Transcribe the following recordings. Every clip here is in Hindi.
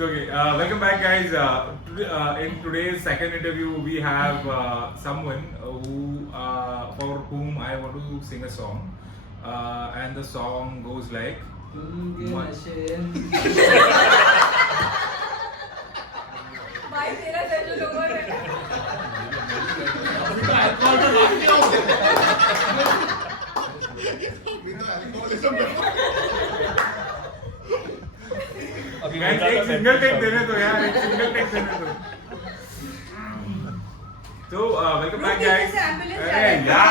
So okay, welcome back, guys. In today's second interview, we have someone for whom I want to sing a song, and the song goes like. भाई तेरा सेशन ओवर है। Guys, एक सिंगल टेक देने दो यार, एक सिंगल टेक देने दो। So welcome back, guys. अरे यार,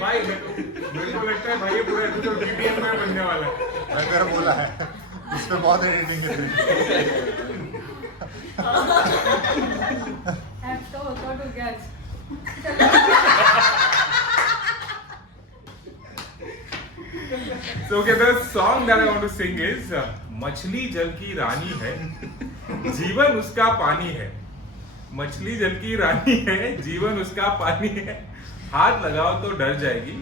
भाई मेरे को लगता है भाई ये पूरा एपिसोड BTM में बनने वाला है। अगर बोला है इस पे बहुत एडिटिंग करनी ऐप तो होता तो क्या? So okay, the song that I want to sing is मछली जल की रानी है, जीवन उसका पानी है। मछली जल की रानी है, जीवन उसका पानी है। हाथ लगाओ तो डर जाएगी,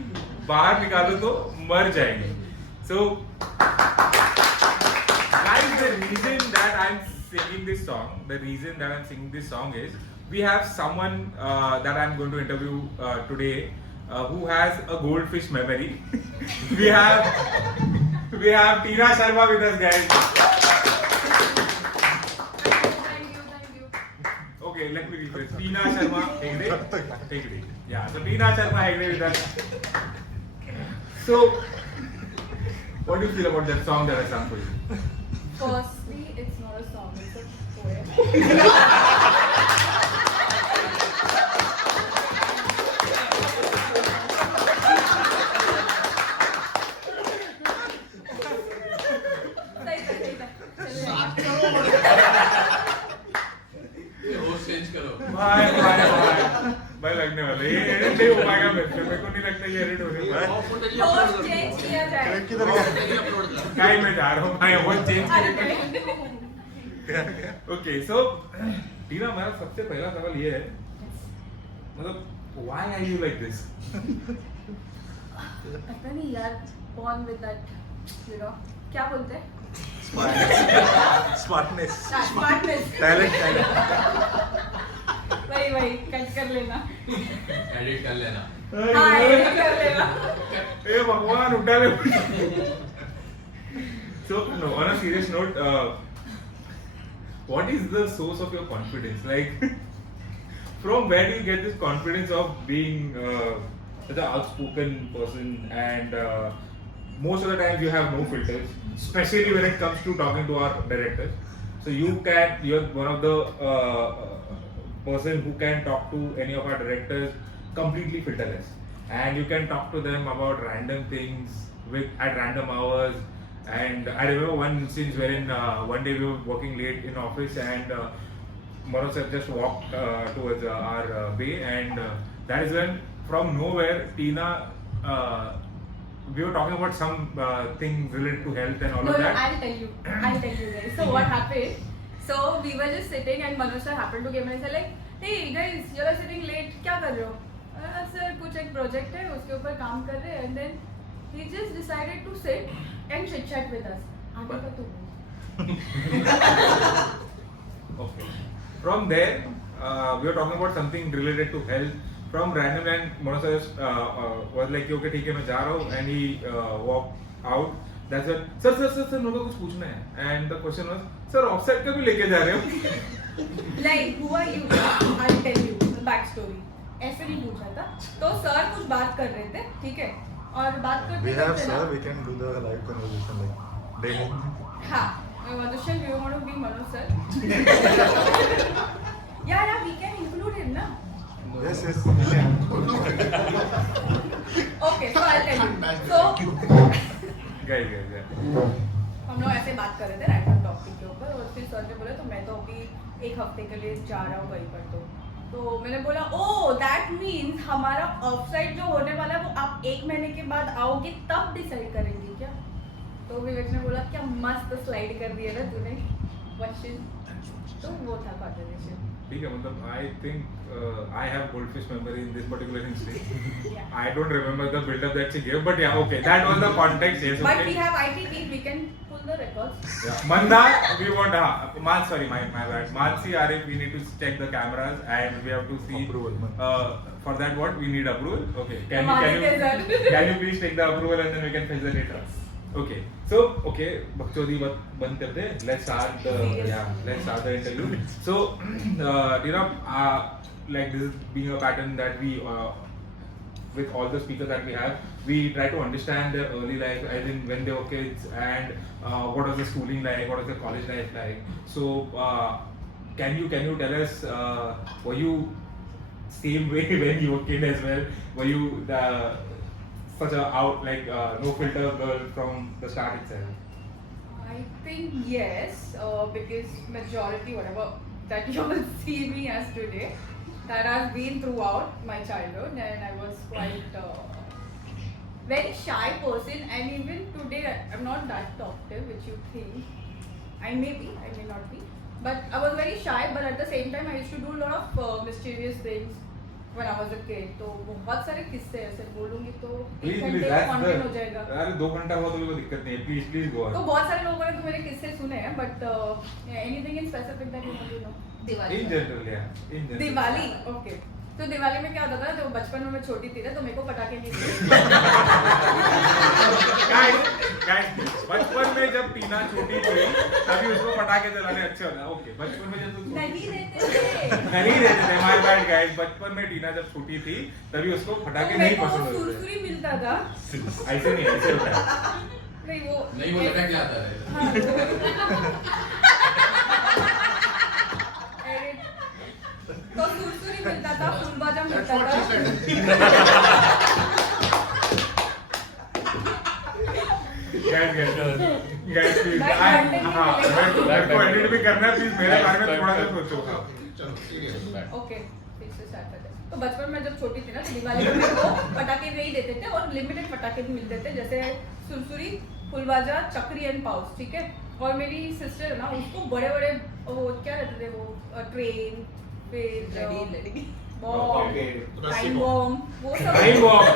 बाहर निकालो तो मर जाएगी। So guys, the reason that I'm singing this song is we have someone that I'm going to interview today who has a goldfish memory. we have Tina Sharma with us, guys. Thank you. Okay, let me rephrase. Tina Sharma Hegde. Yeah, so Tina Sharma Hegde with us. So, what do you feel about that song that I sang for you? Firstly, it's not a song, it's a poem. सही था। भाई लगने वाला ये एडिट नहीं हो पाएगा मेरे को नहीं लगता ये एडिट होने वाला होस्ट चेंज किया जाए। काई में जा रहा हूँ भाई होस्ट चेंज अरे ओके सो टीना मेरा सबसे पहला सवाल ये है मतलब why are you like this? पता नहीं यार, born with that, you know, क्या बोलते हैं? Smartness Smartness. टैलेंट वही कट कर लेना। एडिट कर लेना। हाँ, edit कर लेना। ए भगवान उठा ले so no, on a serious note, what is the source of your confidence? Like, from where do you get this confidence of being such an outspoken person and most of the times you have no filters, especially when it comes to talking to our directors. So you're one of the person who can talk to any of our directors completely filterless, and you can talk to them about random things at random hours. And I remember one instance wherein one day we were working late in office and Manoj sir just walked towards our bay, and that is when from nowhere Tina we were talking about some thing related to health and all of that. I'll tell you guys. So what happened? So we were just sitting and Manoj sir happened to came and said like, hey guys, you are sitting late. क्या कर रहे हो? Sir कुछ एक project है उसके ऊपर काम कर रहे हैं, and then he just decided to sit and chit chat with us. आगे का तू बोल। Okay. From there, we were talking about something related to health. From random and Manoj was like, okay, ठीक है मैं जा रहा हूँ, and he walked out. That's when, sir, मेरे को कुछ पूछना है. And the question was, sir, offset कभी लेके जा रहे हो? Like, who are you? I'll tell you the back story. ऐसे नहीं पूछा था. तो सर कुछ बात कर रहे थे, ठीक है? और बात करते We have करते sir, ना, we can do the live conversation like demo. हाँ, Madhushan, you want to be Manoj sir? Yeah, we can include him ना. Yes, we can. Okay, so I'll tell you. So Guys. हम लोग ऐसे बात कर रहे थे रैंडम टॉपिक के ऊपर, और फिर सर ने बोला तो मैं तो अभी 1 हफ्ते के लिए जा रहा हूँ कहीं पर, तो मैंने बोला ओ दैट मीन्स हमारा ऑफसाइट जो होने वाला है वो आप 1 महीने के बाद आओगे तब डिसाइड करेंगे क्या? तो विवेक ने बोला क्या मस्त स्लाइड कर दिया ना तूने, क्वेश्चन, तो वो था कॉन्वर्सेशन. ठीक है, मतलब I think I have goldfish memory in this particular instance. Yeah. I don't remember the build-up that she gave, but yeah, okay, that was the context. Yes, But okay. we have ITT, we can pull the records. Yeah. Manda, we want sorry, my bad. Mansi, Arif, we need to check the cameras and we have to see Approval. For that, what we need approval. Okay, can Malik is you done. can you please take the approval and then we can fetch the data. Okay, so okay, बकचोदी बंद करते हैं. Let's start the interview. So, like this is being a pattern that we with all the speakers that we have, we try to understand their early life, as in when they were kids, and what was the schooling like, what was the college life like. So, can you tell us, were you same way when you were kid as well? Were you such a no filter girl from the start itself? I think yes, because majority whatever that you will see me as today, that I've been throughout my childhood, and I was quite very shy person, and even today I'm not that talkative, which you think I may be, I may not be, but I was very shy. But at the same time, I used to do a lot of mischievous things when I was a kid. तो बहुत सारे किस्से ऐसे बोलूँगी तो Please, एक घंटे that's का the. content हो जाएगा. अरे 2 घंटा हुआ तो कोई दिक्कत नहीं है. Please go तो on. बहुत सारे लोगों ने तो मेरे किस्से सुने हैं, but anything in specific that you want to know? In general, yeah. In general. Diwali, okay. तो दिवाली में क्या होता था, जब बचपन में मैं छोटी थी ना, तो मेरे को पटाखे नहीं थे. Guys, बचपन में जब टीना छोटी थी तभी उसको पटाखे जलाने अच्छे होता है. ओके, बचपन में जब तू नहीं देते थे. नहीं रहते थे. माय बैड गाइस, बचपन में टीना जब छोटी थी तभी उसको तो पटाखे मेरे नहीं को पसंद होते सुरसुरी मिलता था. थे. ऐसे नहीं, ऐसे होता है. नहीं वो नहीं वो लटक जाता है. हाँ, तो सुरसुरी मिलता था, फुलबाजा मिलता था. Guys, please. By हाँ, Monday भी मिलेगा. मेरे को एडिट भी करना है. प्लीज मेरे बारे में थोड़ा सा सोचो. चलो सीरियस बैठ. ओके, फिर से स्टार्ट करते हैं. तो बचपन में जब छोटी थी ना, तो दिवाली में मेरे को पटाखे नहीं देते थे, और लिमिटेड पटाखे भी मिलते थे, जैसे सुरसुरी, फुलबाजा, चक्री एंड पाउस. ठीक है. और मेरी सिस्टर है ना, उसको बड़े बड़े वो क्या रहते थे, वो ट्रेन, फिर बॉम्ब, टाइम बॉम्ब, वो सब Time bomb.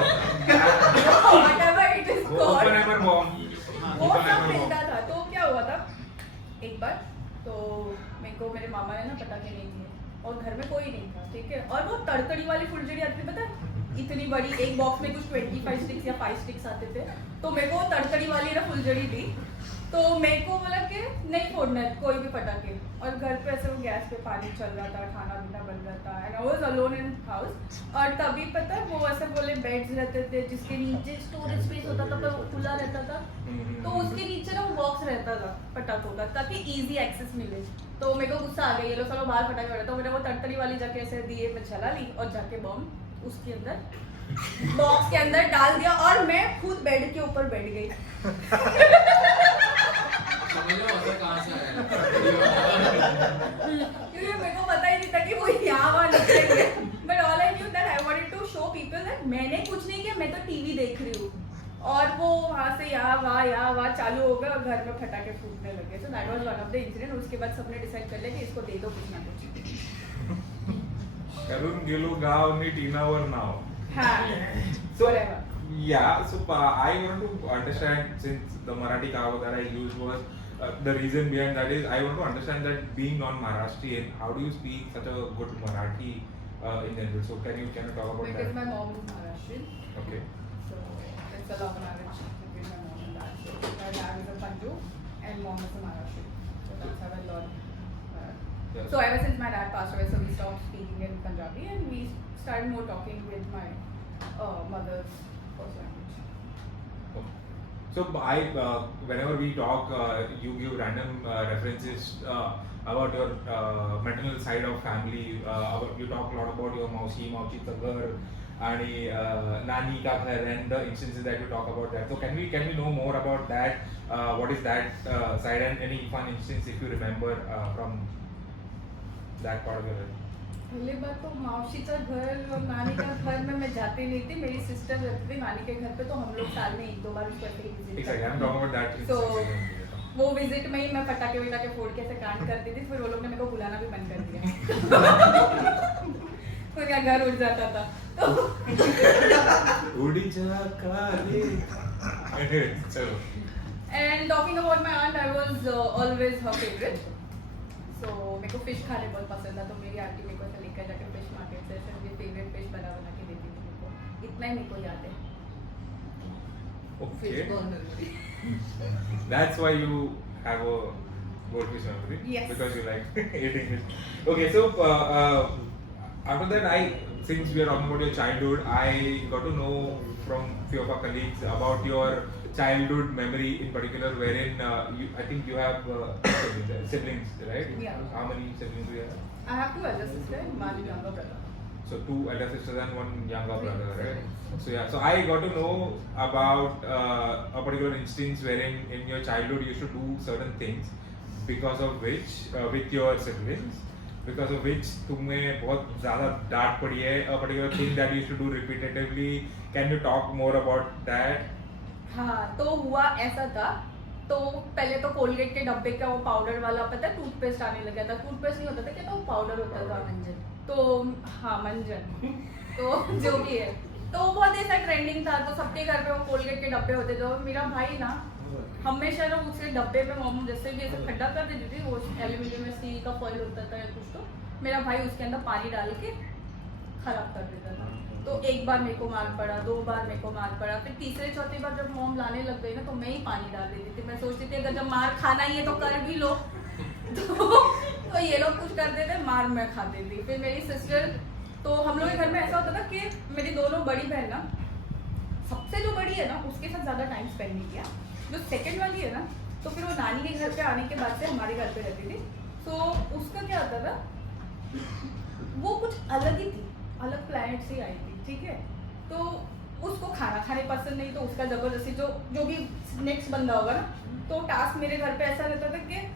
whatever it is वो called, Oppenheimer bomb. वो सब मिलता था. तो क्या हुआ था एक बार, तो मेरे को मेरे मामा ने ना पटाखे नहीं दिए, और घर में कोई नहीं था. ठीक है. और वो तड़तड़ी वाली फुलझड़ी आती थी, पता है, इतनी बड़ी, एक बॉक्स में कुछ 25 स्टिक्स या 5 स्टिक्स आते थे. तो मेरे को तड़तड़ी वाली ना फुलझड़ी दी. तो मेरे को बोला कि नहीं फोड़ना है कोई भी पटाखे. और घर पे ऐसे वो गैस पे पानी चल रहा था, खाना पीना बन रहा था, and I was alone in house. और तभी पता है वो ऐसे बोले बेड्स रहते थे जिसके नीचे स्टोरेज स्पेस होता था, पर वो खुला रहता था. तो उसके नीचे ना वो बॉक्स रहता था पटाखों का, ताकि इजी एक्सेस मिले. तो मेरे को गुस्सा आ गया, ये लोग चलो बाहर पटाखे उड़ा. तो मैंने वो तड़तड़ी वाली जाके ऐसे दिए में जला ली, और जाके बम उसके अंदर बॉक्स के अंदर डाल दिया, और मैं खुद बेड के ऊपर बैठ गई. समझ लो असर कहाँ से आया. क्योंकि मेरे को पता ही नहीं था कि वो यहाँ वहाँ निकलेंगे. But all I knew that I wanted to show people that मैंने कुछ नहीं किया, मैं तो टीवी देख रही हूँ. और वो वहाँ से यहाँ वहाँ चालू हो गए, और घर में फटाके फूटने लगे. सो that was one of the incident. उसके बाद सबने डिसाइड कर लिया कि इसको दे दो कुछ ना कुछ. करून गेलो गाव मी टीनावर नाव. हाँ. So, Whatever. yeah, so I want to understand, since the Marathi kahavat that I used was the reason behind that is I want to understand that being non-Maharashtrian, how do you speak such a good Marathi in general? So can you talk about Because that? my mom is Maharashtrian. Okay. So it's a love marriage between my mom and dad. So my dad is a Panju and mom is a Maharashtrian. So that's how I learned. Yes. So ever since my dad passed away, so we stopped speaking in Punjabi and we started more talking with my mother's first language. Okay. So whenever we talk, you give random references about your maternal side of family. You talk a lot about your mauchi's घर आणि nani का घर, and the instances that you talk about that. So can we know more about that? What is that side, and any fun instance if you remember from that part of your life? पहली बात तो मौसी का घर और नानी का घर में मैं जाती नहीं थी. मेरी सिस्टर रहती थी नानी के घर पे, तो हम लोग साल में 1-2 बार उसको ऐसे ही visit Exactly, I'm talking about that. So, वो विजिट में ही मैं पटाखे वटाखे फोड़ के ऐसे कांड करती थी, फिर वो लोग ने मेरे को बुलाना भी बंद कर दिया। फिर क्या घर उड़ जाता था तो उड़ी जा काले। चलो। And talking about my aunt, I was always her favorite. So मेरे को फिश खाने बहुत पसंद था, तो मेरी आंटी मेरे को ऐसे लेकर जाकर फिश मार्केट से ऐसे मुझे फेवरेट फिश बना बना के देती थी मेरे को। इतना ही मेरे को याद है। Okay. That's why you have a goldfish memory. Yes. Because you like eating fish. Okay, so after that, since we are talking about your childhood, I got to know from few of our colleagues about your childhood memory in particular, wherein I think you have siblings, right? Yeah. How many siblings do you have? I have two elder sisters and one younger brother. So 2 elder sisters and 1 younger brother, right? So yeah, so I got to know about a particular instance wherein in your childhood you used to do certain things because of which with your siblings, because of which तुम्हें बहुत ज़्यादा डांट पड़ी है, a particular thing that you used to do repetitively. Can you talk more about that? हाँ, तो हुआ ऐसा था। तो पहले तो कोलगेट के डब्बे का वो पाउडर वाला पता है टूथपेस्ट आने लगा था। टूथपेस्ट नहीं होता था क्या, तो पाउडर होता था मंजन। तो हाँ मंजन तो जो भी है, तो वो बहुत ऐसा ट्रेंडिंग था। तो सबके घर पे वो कोलगेट के डब्बे होते थे और मेरा भाई ना हमेशा ना उसके डब्बे पे मम्मी जैसे भी ऐसे खड्डा कर देती थी, वो एल्यूमिनियम में स्टील का फॉइल होता था या कुछ, तो मेरा भाई उसके अंदर पानी डाल के खराब कर देता था। तो एक बार मेरे को मार पड़ा, 2 बार मेरे को मार पड़ा, फिर तीसरे चौथी बार जब मॉम लाने लग गई ना तो मैं ही पानी डाल देती थी। मैं सोचती थी अगर जब मार खाना ही है तो कर भी लो। तो ये लोग कुछ करते थे, मार मैं खाती थी। फिर मेरी सिस्टर, तो हम लोग के घर में ऐसा होता था कि मेरी दोनों बड़ी बहन ना, सबसे जो बड़ी है ना उसके साथ ज़्यादा टाइम स्पेंड नहीं किया। जो सेकंड वाली है ना, तो फिर वो नानी के घर पे आने के बाद से हमारे घर पे रहती थी। तो उसका क्या होता था, वो कुछ अलग ही थी, अलग प्लैनेट से आई थी, ठीक है। तो उसको खाना खाने पसंद नहीं, तो उसका जबरदस्ती जो भी नेक्स्ट बंदा होगा ना, तो टास्क मेरे घर पे ऐसा रहता था कि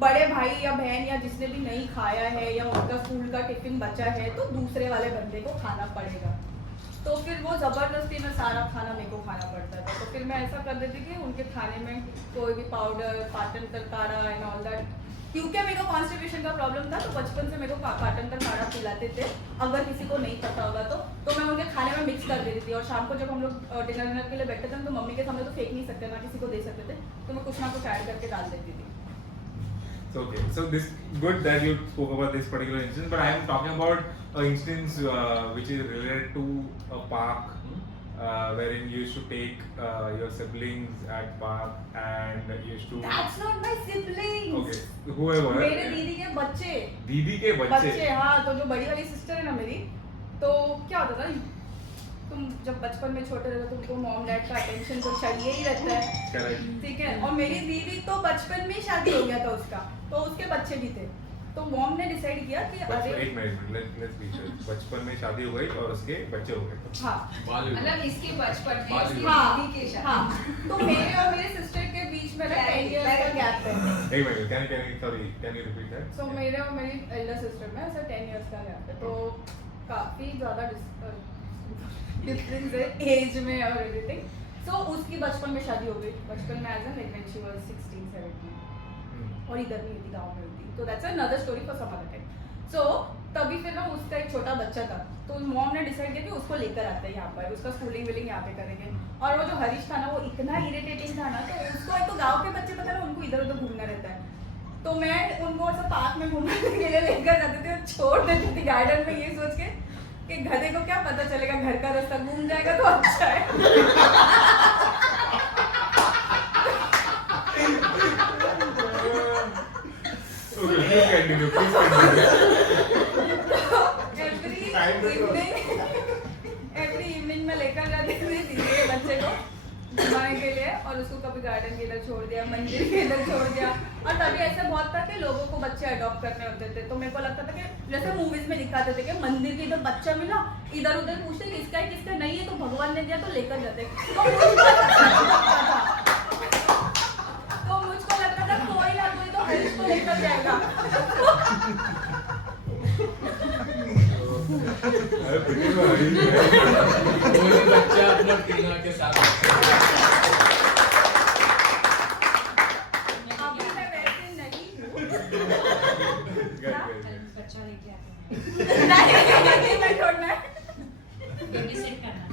बड़े भाई या बहन या जिसने भी नहीं खाया है या उनका स्कूल का टिफिन बचा है तो दूसरे वाले बंदे को खाना पड़ेगा। तो फिर वो जबरदस्ती में सारा खाना मेरे को खाना पड़ता था। तो फिर मैं ऐसा कर देती थी उनके खाने में कोई भी पाउडर, पाटन तरकारा एंड ऑल दैट। क्योंकि मेरे को कॉन्स्टिपेशन का प्रॉब्लम था, तो बचपन से मेरे को पाटन तरकारा पिलाते थे। अगर किसी को नहीं पता होगा तो मैं उनके खाने में मिक्स कर देती थी। और शाम को जब हम लोग डिनर के लिए बैठते थे तो मम्मी के सामने तो फेंक नहीं सकते, ना किसी को दे सकते थे, तो मैं कुछ ना कुछ ऐड करके डाल देती थी। So okay, so this good that you spoke about this particular instance, but I am talking about an instance which is related to a park, wherein you used to take your siblings at park and you used to. That's not my siblings. Okay, whoever. मेरे दीदी के बच्चे। दीदी के बच्चे। हाँ, तो जो बड़ी वाली सिस्टर है ना मेरी, तो क्या होता था, तुम जब बचपन में छोटे रहते हो तुमको मॉम डैड का अटेंशन तो चाहिए ही रहता है, Correct. ठीक है। और मेरी दीदी तो बचपन में ही शादी हो गया था उसका, तो उसके बच्चे भी थे। तो मॉम ने डिसाइड किया कि अरे एक मिनट, let's be sure. बचपन में शादी हो गई और उसके बच्चे हो गए। हाँ मतलब इसके बचपन में इसकी हाँ दीदी के शादी। हाँ, तो मेरे और मेरे सिस्टर के बीच में ना 10 years का गैप है। एक minute, can you repeat that? सो मेरे और मेरी एल्डर सिस्टर में ऐसा 10 years का गैप है, तो काफी ज्यादा डिफरेंस है एज में और एवरीथिंग। सो उसकी बचपन में शादी हो गई, बचपन में as an like when she was 16-17, और इधर नहीं थी, गांव में हुई थी। तो that's another story for some other time. So तभी फिर ना उसका एक छोटा बच्चा था, तो मॉम ने डिसाइड किया कि उसको लेकर आते हैं यहाँ पर, उसका स्कूलिंग विलिंग यहाँ पे करेंगे। और वो जो हरीश था ना, वो इतना इरिटेटिंग था ना, तो उसको एक तो गाँव के बच्चे पता ना उनको इधर उधर घूमना रहता है, तो मैं उनको ऐसा पार्क में घूमने के लिए लेकर जाती थी और छोड़ देती थी गार्डन में, ये सोच के कि गधे को क्या पता चलेगा, घर का रास्ता घूम जाएगा तो अच्छा है। Okay, please continue. Every evening में लेकर जाती थी दीदी के बच्चे को घुमाने के लिए, और उसको कभी गार्डन के इधर छोड़ दिया, मंदिर के इधर छोड़ दिया। और तभी ऐसा बहुत था कि लोगों को बच्चे अडॉप्ट करने होते थे, तो मेरे को लगता था कि जैसे मूवीज में दिखाते थे कि मंदिर के इधर बच्चा मिला, इधर उधर पूछते किसका है किसका नहीं है, तो भगवान ने दिया तो लेकर जाते। तो मुझको लगता था कोई ना कोई तो हरीश को लेकर जाएगा। कोई बच्चा अपना टीना के साथ। अब बच्चा लेके आते हैं नहीं मैं छोड़ना है बेबी सेट करना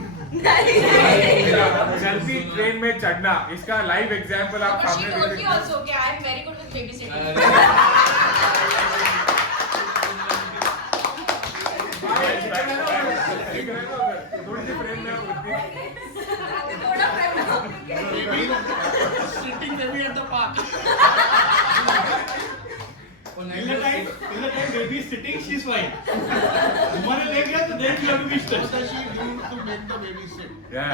चलती ट्रेन में चढ़ना, इसका लाइव एग्जांपल आप But she सामने told देख me सकते also कि I am very good with babysitting. थोड़ी सी फ्रेम में थोड़ा friend Sitting baby at the park. Till the time baby is sitting, she's fine. तुम्हारे ले गया तो then you have to be stressed. What does she do to make the baby sit? Yeah,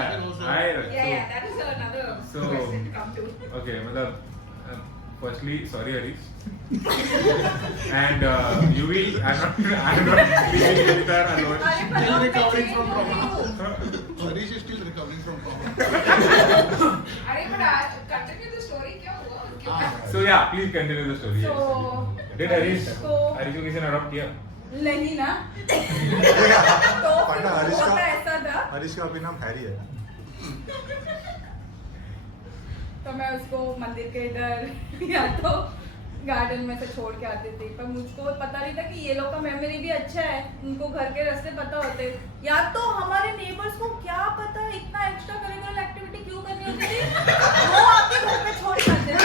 That is another So- question to come to. Okay, मतलब firstly, sorry Harish. And Yuvi, I'm not leaving you with her alone. Still recovering from trauma. Harish is still recovering from trauma. अरे but continue the story क्या हुआ? क्यों? So yeah, please continue the story. So, Did Harish तो- को किसी ने अडॉप्ट किया? नहीं ना तो फिर पता हरीश होता का ऐसा था हरीश का अभी नाम हैरी है। तो मैं उसको मंदिर के इधर या तो गार्डन में से छोड़ के आती थी, पर मुझको पता नहीं था कि ये लोग का मेमोरी भी अच्छा है, उनको घर के रास्ते पता होते, या तो हमारे नेबर्स को क्या पता इतना एक्स्ट्रा करिकुलर एक्टिविटी क्यों करनी होती थी, वो आपके घर पे छोड़ जाते हैं।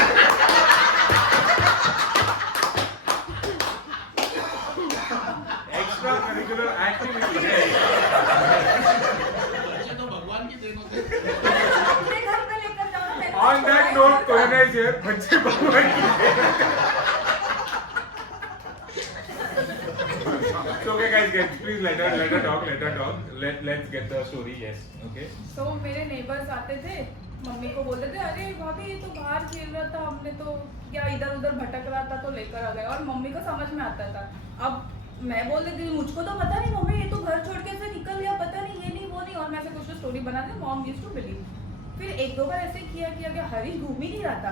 Extra curricular activity है। बच्चे तो भगवान की देन होते हैं। अपने घर पे लेकर जाओ ना, मैंने On that छोड़ा note, ही नहीं Corona is here. बच्चे भगवान की So okay guys, please let her talk. Let's get the story. Yes, okay. तो मेरे नेबर्स आते थे, मम्मी को बोलते थे अरे भाभी ये तो बाहर खेल रहा था, हमने तो क्या इधर उधर भटक रहा था तो लेकर आ गए, और मम्मी को समझ में आता था। अब मैं बोल देती थी मुझको तो पता नहीं मम्मी, ये तो घर छोड़ के ऐसे निकल गया, पता नहीं ये नहीं वो नहीं, और मैं ऐसे कुछ तो स्टोरी बना दी, मॉम यूज्ड टू बिलीव। फिर एक दो बार ऐसे किया कि हरीश घूम ही नहीं रहा था।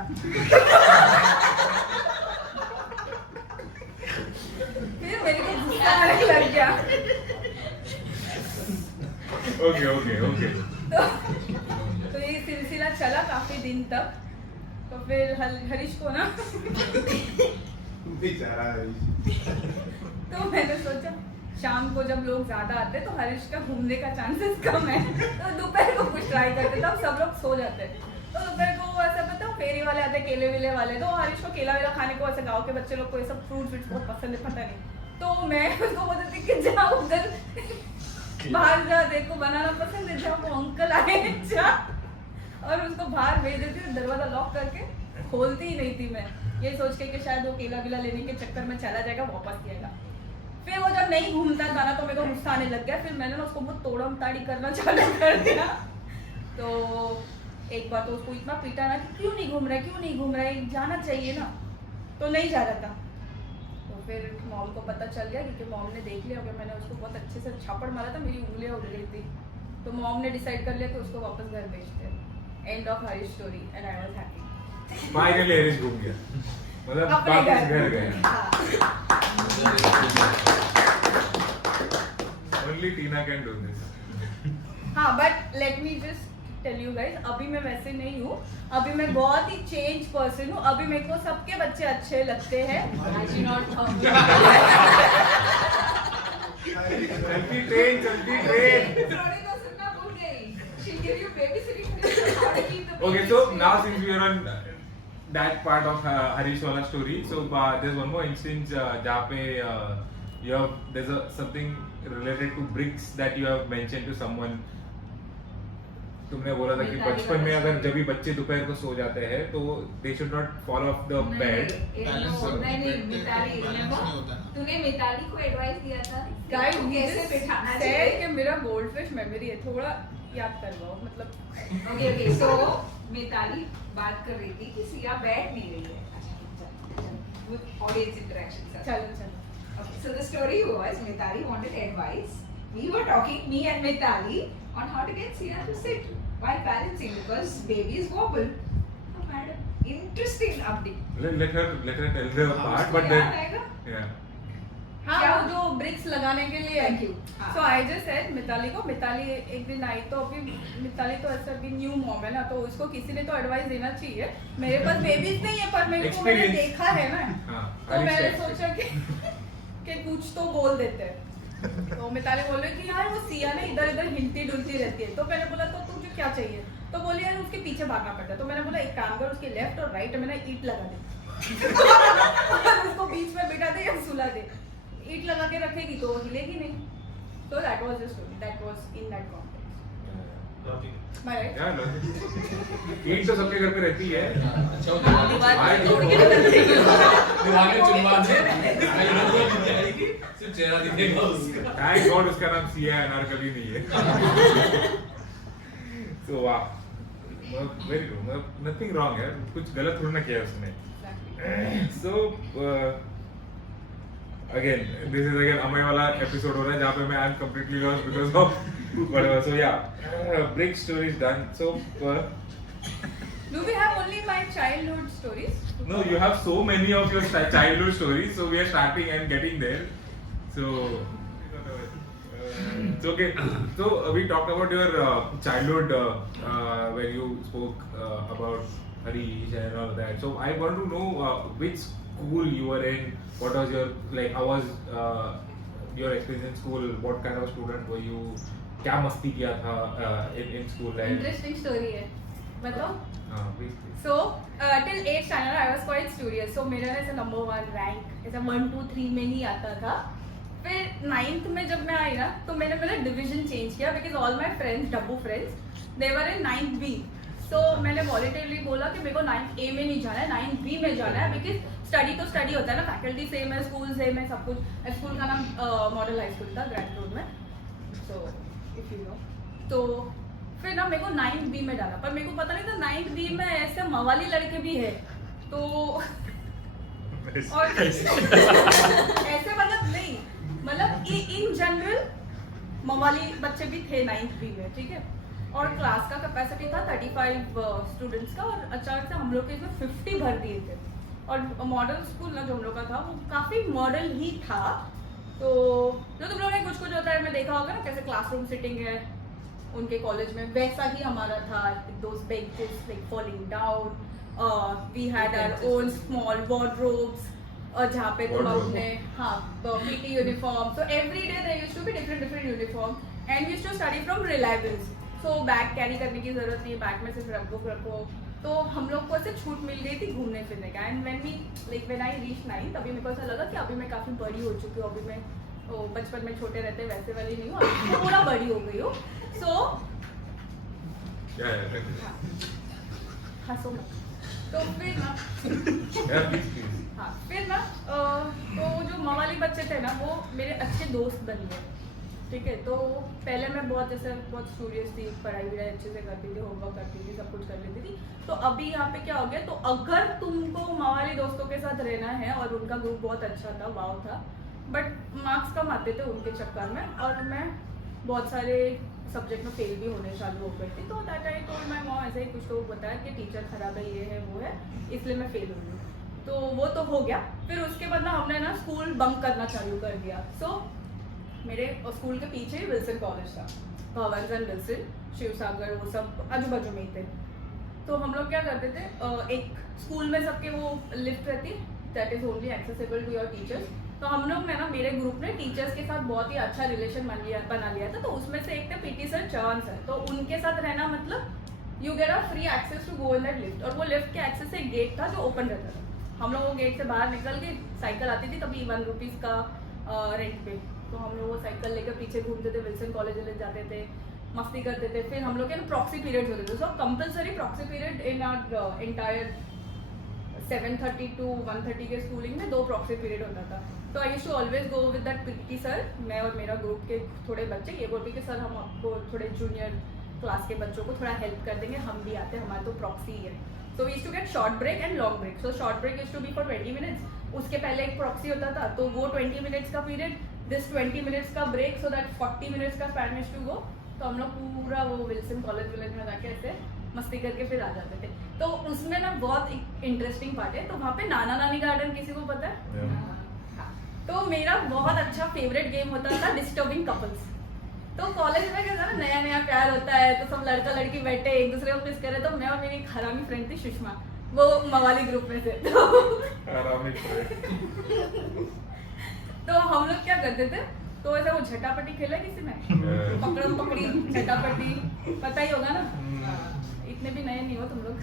फिर मेरे को गुस्सा आने लग गया। Okay. तो ये सिलसिला चला काफी दिन तक। तो फिर हरीश को ना बेचारा हरीश। तो मैंने सोचा शाम को जब लोग ज्यादा आते तो हरीश का घूमने का चांसेस कम है, तो दोपहर को कुछ ट्राई करते, तब सब लोग सो जाते। तो दोपहर को वो ऐसा पता फेरी वाले आते, केले वेले वाले, तो हरीश को केला वेला खाने को, ऐसे गाँव के बच्चे लोग को ये सब फ्रूट बहुत पसंद है, पता नहीं। तो मैं उसको बोलती थी कि जा उधर बाहर जा, देखो बनाना पसंद है, जा वो अंकल आए जा, और उसको बाहर भेज देती थी, दरवाजा लॉक करके खोलती ही नहीं थी मैं, ये सोच के कि शायद वो केला विला लेने के चक्कर में चला जाएगा, वापस आएगा। फिर वो जब नहीं घूमता था ना तो मेरे को गुस्सा आने लग गया, फिर मैंने ना उसको बहुत तोड़म ताड़ी करना चालू कर दिया। तो एक बार तो उसको इतना पीटा ना कि क्यों नहीं घूम रहा है, जाना चाहिए ना, तो नहीं जा रहा था। तो फिर मॉम को पता चल गया, क्योंकि मॉम ने देख लिया कि मैंने उसको बहुत अच्छे से छापड़ मारा था, मेरी उंगलियां उड़ गई थी। तो मॉम ने डिसाइड कर लिया कि उसको वापस घर भेजते हैं। End of Harish story and I was happy. Finally Harish घूम गया, मतलब अपने वापस घर घर गया। हाँ। Only Tina can do this. हाँ, but let me just tell you guys, अभी मैं वैसे नहीं हूँ, अभी मैं बहुत ही चेंज पर्सन हूँ, अभी मेरे को सबके बच्चे अच्छे लगते हैं। चलती ट्रेन स्टोरी तो सुनना भूल गई। She'll give you babysitting tips on how to keep the Okay, babies so safe. now since we are on that part of Harish wala story, so there's one more instance जहाँ पे there's something related to bricks that you have mentioned to someone. तुमने बोला था कि बचपन में अगर जब भी बच्चे दोपहर को सो जाते हैं तो they should not fall off the bed. नहीं, मिताली, remember? नहीं होता ना। तूने मिताली को एडवाइस दिया था गाइस कि कैसे बिठाना सेड चाहिए। कि मेरा गोल्डफिश मेमोरी है, थोड़ा याद करवाओ, मतलब Okay, so मिताली बात कर रही थी कि सिया बैठ नहीं रही है। With audience interaction, sir. चलो Okay, so the story was Mitali wanted advice. We were talking, me and Mitali, on how to get Sia to sit while balancing because babies wobble. Oh, madam, interesting update. Let her tell the part, but याद then आएगा? yeah. हाँ, क्या? वो जो ब्रिक्स लगाने के लिए Thank you. हाँ. सो आई जस्ट सेड मिताली को, मिताली एक दिन आई तो अभी मिताली तो ऐसा भी न्यू मॉम है ना, तो उसको किसी ने तो एडवाइस देना चाहिए। मेरे पास बेबीज नहीं है पर मेरे को मैंने Experience. देखा है ना, हाँ, तो मैंने Harish का सोचा कि कि कुछ तो बोल देते हैं। तो मिताली बोल रही कि यार वो सिया ना इधर इधर हिलती डुलती रहती है। तो मैंने बोला तो तुझे क्या चाहिए? तो बोली यार उसके पीछे भागना पड़ता है। तो मैंने बोला एक काम कर, उसके लेफ्ट और राइट में ना ईंट लगा दे और उसको बीच में बिठा दे या सुला दे। ईंट लगा के रखेगी तो वो हिलेगी नहीं। So that was the story. That was in that context. Logic. Am I right? क्या लॉजिक? ईंट तो सबके घर पे रहती है। अच्छा वो भाई तोड़ के रख देगी। दिमाग में चुनवा दे सिर्फ चेहरा दिखेगा उसका। Thank God उसका नाम सिया है, अनारकली नहीं है। So wow, very good. Nothing wrong है, कुछ गलत थोड़ा ना किया है उसने। Exactly. So again, this is again Amay वाला episode हो रहा है जहाँ पे मैं I'm completely lost because of whatever. So yeah, break story is done. So Do we have only my childhood stories? no, you have so many of your childhood stories. So we are starting and getting there. So it's okay. So we talked about your childhood when you spoke about Harish and all that. So I want to know which school you were in. What was your like? How was your experience in school? What kind of student were you? क्या मस्ती किया था in school? And Interesting story है। बताओ? please, please. So till 8th standard I was quite studious. So मेरा ऐसा number 1 rank ऐसा 1, 2, 3 में ही आता था। फिर 9th में जब मैं आई ना तो मैंने मेरा डिवीजन चेंज किया because all my friends, Dabbu friends, they were in 9th B. तो मैंने वॉलेंटरली बोला कि मेरे को 9th A में नहीं जाना है, 9th B में जाना है बिकॉज स्टडी तो स्टडी होता है ना, फैकल्टी सेम है, स्कूल सेम है, सब कुछ। स्कूल का नाम मॉडल हाई स्कूल था ग्रैंड रोड में, सो इफ यू नो। तो फिर ना मेरे को 9th B में डाला, पर मेरे को पता नहीं था 9th B में ऐसे मवाली लड़के भी है। तो और ऐसे मतलब नहीं, मतलब इन जनरल मवाली बच्चे भी थे 9th B में, ठीक है। और क्लास का कैपेसिटी था 35 स्टूडेंट्स का, और अचानक से हम लोग के इसमें 50 भर दिए थे। और मॉडल स्कूल ना जो हम लोग का था वो काफ़ी मॉडल ही था। तो जो तुम लोगों ने कुछ कुछ होता है मैं देखा होगा ना, कैसे क्लासरूम सिटिंग है उनके कॉलेज में, वैसा ही हमारा था। Those benches like falling down, we had our own small wardrobes, और जहाँ पे तुम अपने PT uniform, so every day there used to be different uniform and we used to study from reliables. So bag carry करने की जरूरत नहीं है, बैग में सिर्फ रखबुक रखो। तो हम लोग को ऐसे छूट मिल गई थी घूमने फिरने का। And when I reach 9th तभी मेरे को ऐसा लगा कि अभी मैं काफ़ी बड़ी हो चुकी हूँ, अभी मैं बचपन में छोटे रहते वैसे वाली नहीं हूँ, अभी मैं थोड़ा बड़ी हो गई हूँ। सो हंसो मत। तो फिर ना हाँ फिर ना तो जो मवाली बच्चे थे ना वो मेरे अच्छे दोस्त बन गए, ठीक है। तो पहले मैं बहुत स्टूडियस थी, पढ़ाई वढ़ाई अच्छे से करती थी, होमवर्क करती थी, सब कुछ कर लेती थी। तो अभी यहाँ पे क्या हो गया, तो अगर तुमको मवाली दोस्तों के साथ रहना है, और उनका ग्रुप बहुत अच्छा था, वाव था, बट मार्क्स कम आते थे उनके चक्कर में, और मैं बहुत सारे सब्जेक्ट में फेल भी होने चालू हो गई थी। तो that I told my mom, ऐसे ही कुछ तो बताया कि टीचर खराब है, ये है वो है, इसलिए मैं फेल हो गई। तो वो तो हो गया। फिर उसके बाद ना हमने ना स्कूल बंक करना चालू कर दिया। सो मेरे स्कूल के पीछे ही विल्सन कॉलेज था, भवन एंड विल्सन, शिवसागर, वो सब आजू बाजू में ही थे। तो हम लोग क्या करते थे, एक स्कूल में सबके वो लिफ्ट रहती, that is only accessible to your teachers. तो हम लोग ने ना, मेरे ग्रुप ने टीचर्स के साथ बहुत ही अच्छा रिलेशन बना लिया था। तो उसमें से एक थे पीटी सर, चौहान सर। तो उनके साथ रहना मतलब you get a free access to go in that lift. और वो लिफ्ट के एक्सेस से एक गेट था जो ओपन रहता था। हम लोग वो गेट से बाहर निकल के, साइकिल आती थी तभी 1 रुपीज़ का रेंट पे, तो हम लोग वो साइकिल लेकर पीछे घूमते थे, विल्सन कॉलेज ले जाते थे, मस्ती करते थे। फिर हम लोग के ना प्रॉक्सी पीरियड्स होते थे। So compulsory proxy period in our entire 7:30 to 1:30 के स्कूलिंग में 2 प्रॉक्सी पीरियड होता था। तो I used to always go with that PT sir. मैं और मेरा ग्रुप के थोड़े बच्चे ये बोलते कि सर हम आपको थोड़े जूनियर क्लास के बच्चों को थोड़ा हेल्प कर देंगे, हम भी आते हैं, हमारे तो प्रॉक्सी ही है। So we used to get short break and long break. So short break used to be for 20 minutes. उसके पहले एक प्रॉक्सी होता था, तो वो 20 मिनट्स का पीरियड, दिस 20 मिनट्स का ब्रेक, सो दैट 40 मिनट्स का स्पैन यूज्ड टू गो। तो हम लोग पूरा वो विल्सन कॉलेज में जाके ऐसे मस्ती करके फिर आ जाते थे। तो उसमें ना बहुत इंटरेस्टिंग पार्ट है, तो वहाँ पे नाना नानी गार्डन किसी को पता है? हाँ। तो मेरा बहुत अच्छा फेवरेट गेम होता था डिस्टर्बिंग कपल्स। तो कॉलेज में क्या था ना, नया नया प्यार होता है, तो सब लड़का लड़की बैठे एक दूसरे को किस करे। तो मैं और मेरी एक हरामी फ्रेंड थी सुषमा, वो मवाली ग्रुप में से। तो हम लोग क्या करते थे, तो ऐसा वो झटापटी खेला किसी ने, पकड़म पकड़ी झटापटी, पता ही होगा ना, इतने भी नए नहीं हो तुम लोग।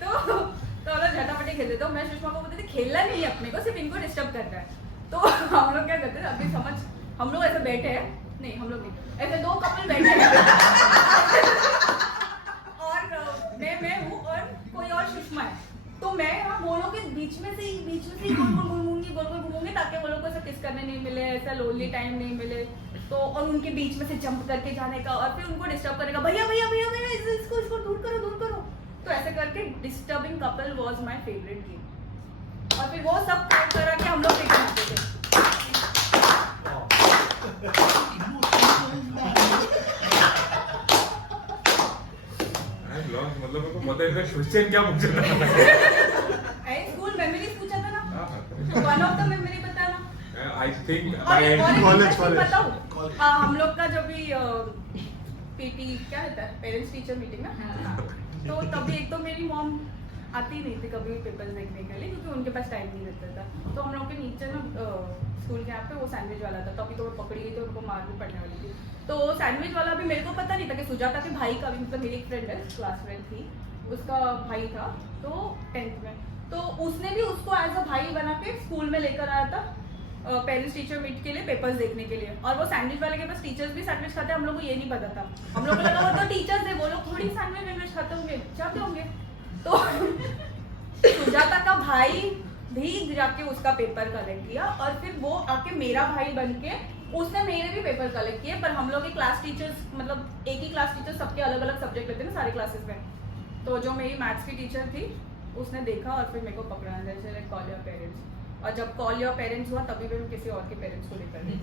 तो हम लोग झटापटी खेलते, तो मैं सुषमा को बोलती थी खेलना नहीं है अपने को, सिर्फ इनको डिस्टर्ब करना है। तो हम लोग क्या करते थे, अभी समझ, हम लोग ऐसे बैठे हैं, नहीं हम लोग नहीं, ऐसे दो कपल बैठे हैं और मैं हूँ और कोई और सुषमा है, तो मैं यहाँ बोलों के बीच में से ही गोल घूमूंगी ताकि वो लोग को ऐसा किस करने नहीं मिले, ऐसा लोनली टाइम नहीं मिले, तो और उनके बीच में से जंप करके जाने का और फिर उनको डिस्टर्ब करेगा, भैया भैया भैया भैया इसको दूर करो। तो ऐसे करके disturbing couple was my favourite game, और फिर वो सब करा के हम लोग क्रिकेट खेलते थे। मतलब मेरे को पता है क्वेश्चन क्या पूछ रहा था। स्कूल मेमोरीज पूछा था ना, वन ऑफ द मेमोरी बताना। आई थिंक बताऊं, हम लोग का जब भी पीटी क्या रहता है, पेरेंट्स टीचर मीटिंग ना, तो तभी एक तो मेरी मॉम आती नहीं थी कभी पेपर्स देखने के लिए, क्योंकि उनके पास टाइम नहीं रहता था। तो हम लोग के नीचे ना स्कूल के यहाँ पे वो सैंडविच वाला था, तभी तो वो पकड़ी गई, तो उनको मार भी पड़ने वाली थी। तो वो सैंडविच वाला भी मेरे को पता नहीं था कि सुजाता के भाई का भी, मतलब मेरी एक फ्रेंड है क्लास फ्रेंड थी, उसका भाई था, तो 10th में, तो उसने भी उसको एज अ भाई बना के स्कूल में लेकर आया था पेरेंट्स टीचर मीट के लिए, पेपर्स देखने के लिए। और वो सैंडविच वाले के पास टीचर्स भी सैंडविच खाते हैं, हम लोग को ये नहीं पता था, हम लोग को लगा वो तो टीचर्स है, वो लोग थोड़ी सैंडविच खाते होंगे, जाते होंगे। तो सुजाता का भाई भी जाके उसका पेपर कलेक्ट किया, और फिर वो आके मेरा भाई बन के उसने मेरे भी पेपर कलेक्ट किए। पर हम लोग के क्लास टीचर्स, मतलब एक ही क्लास टीचर सबके अलग अलग सब्जेक्ट लेते ना सारे क्लासेस में, तो जो मेरी मैथ्स की टीचर थी उसने देखा और फिर मेरे को पकड़ा, जैसे लाइक कॉल योर पेरेंट्स, और जब कॉल योर पेरेंट्स हुआ तभी मैं किसी और के पेरेंट्स को लेकर गई।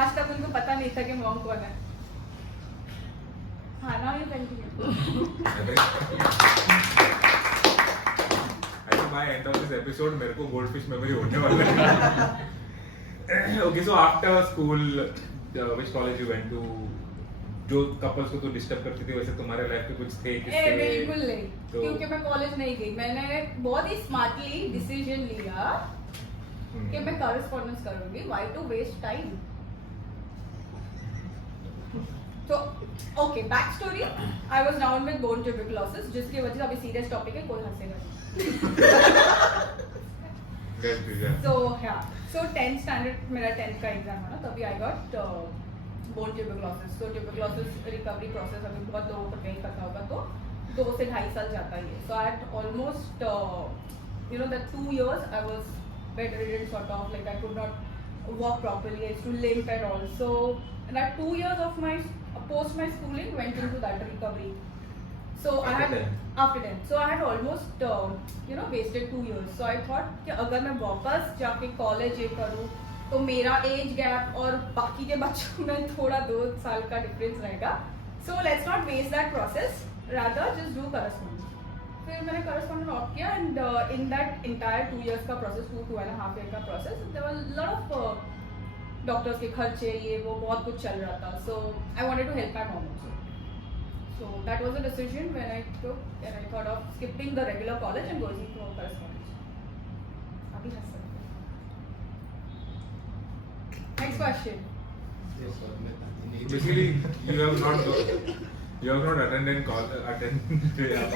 आज तक उनको पता नहीं था कि मॉम कौन है। हाँ ना, ये by end of this episode मेरे को goldfish memory होने वाला है। Okay, so after school, which college you went to? जो couples को तो disturb करती थी, वैसे तुम्हारे लाइफ में कुछ थे किससे? बिल्कुल नहीं, तो क्योंकि मैं कॉलेज नहीं गई। मैंने बहुत ही स्मार्टली डिसीजन लिया कि मैं correspondence करूंगी। Why to waste time? तो okay, back story. I was down with bone tuberculosis, जिसकी वजह से अभी serious topic है, कोई हंसेगा नहीं। So yeah, so 10th standard मेरा 10th का एग्जाम था ना, तभी I got bone tuberculosis. So tuberculosis recovery process अभी बहुत लोगों को नहीं पता होगा, तो 2 से 2.5 साल जाता ही है. So I had almost that 2 years I was bedridden, sort of like I could not walk properly. I used to limp and all. So that 2 years of my post my schooling went into that recovery. So I had after 10. So I had almost wasted 2 years. So I thought कि अगर मैं वापस जाके कॉलेज ये करूँ तो मेरा एज गैप और बाकी के बच्चों में थोड़ा 2 साल का डिफरेंस रहेगा. So let's not waste that process. Rather just do correspondence. फिर मैंने correspondence opt किया, and in that entire 2 years का process, 2.5 year का process, there were a lot of doctors के खर्चे ये वो बहुत कुछ चल रहा था. So I wanted to help my mom also. So that was a decision when I took, and I thought of skipping the regular college and going to correspondence. अभी हंस सकते हैं. Next question. Basically, you have not attended college.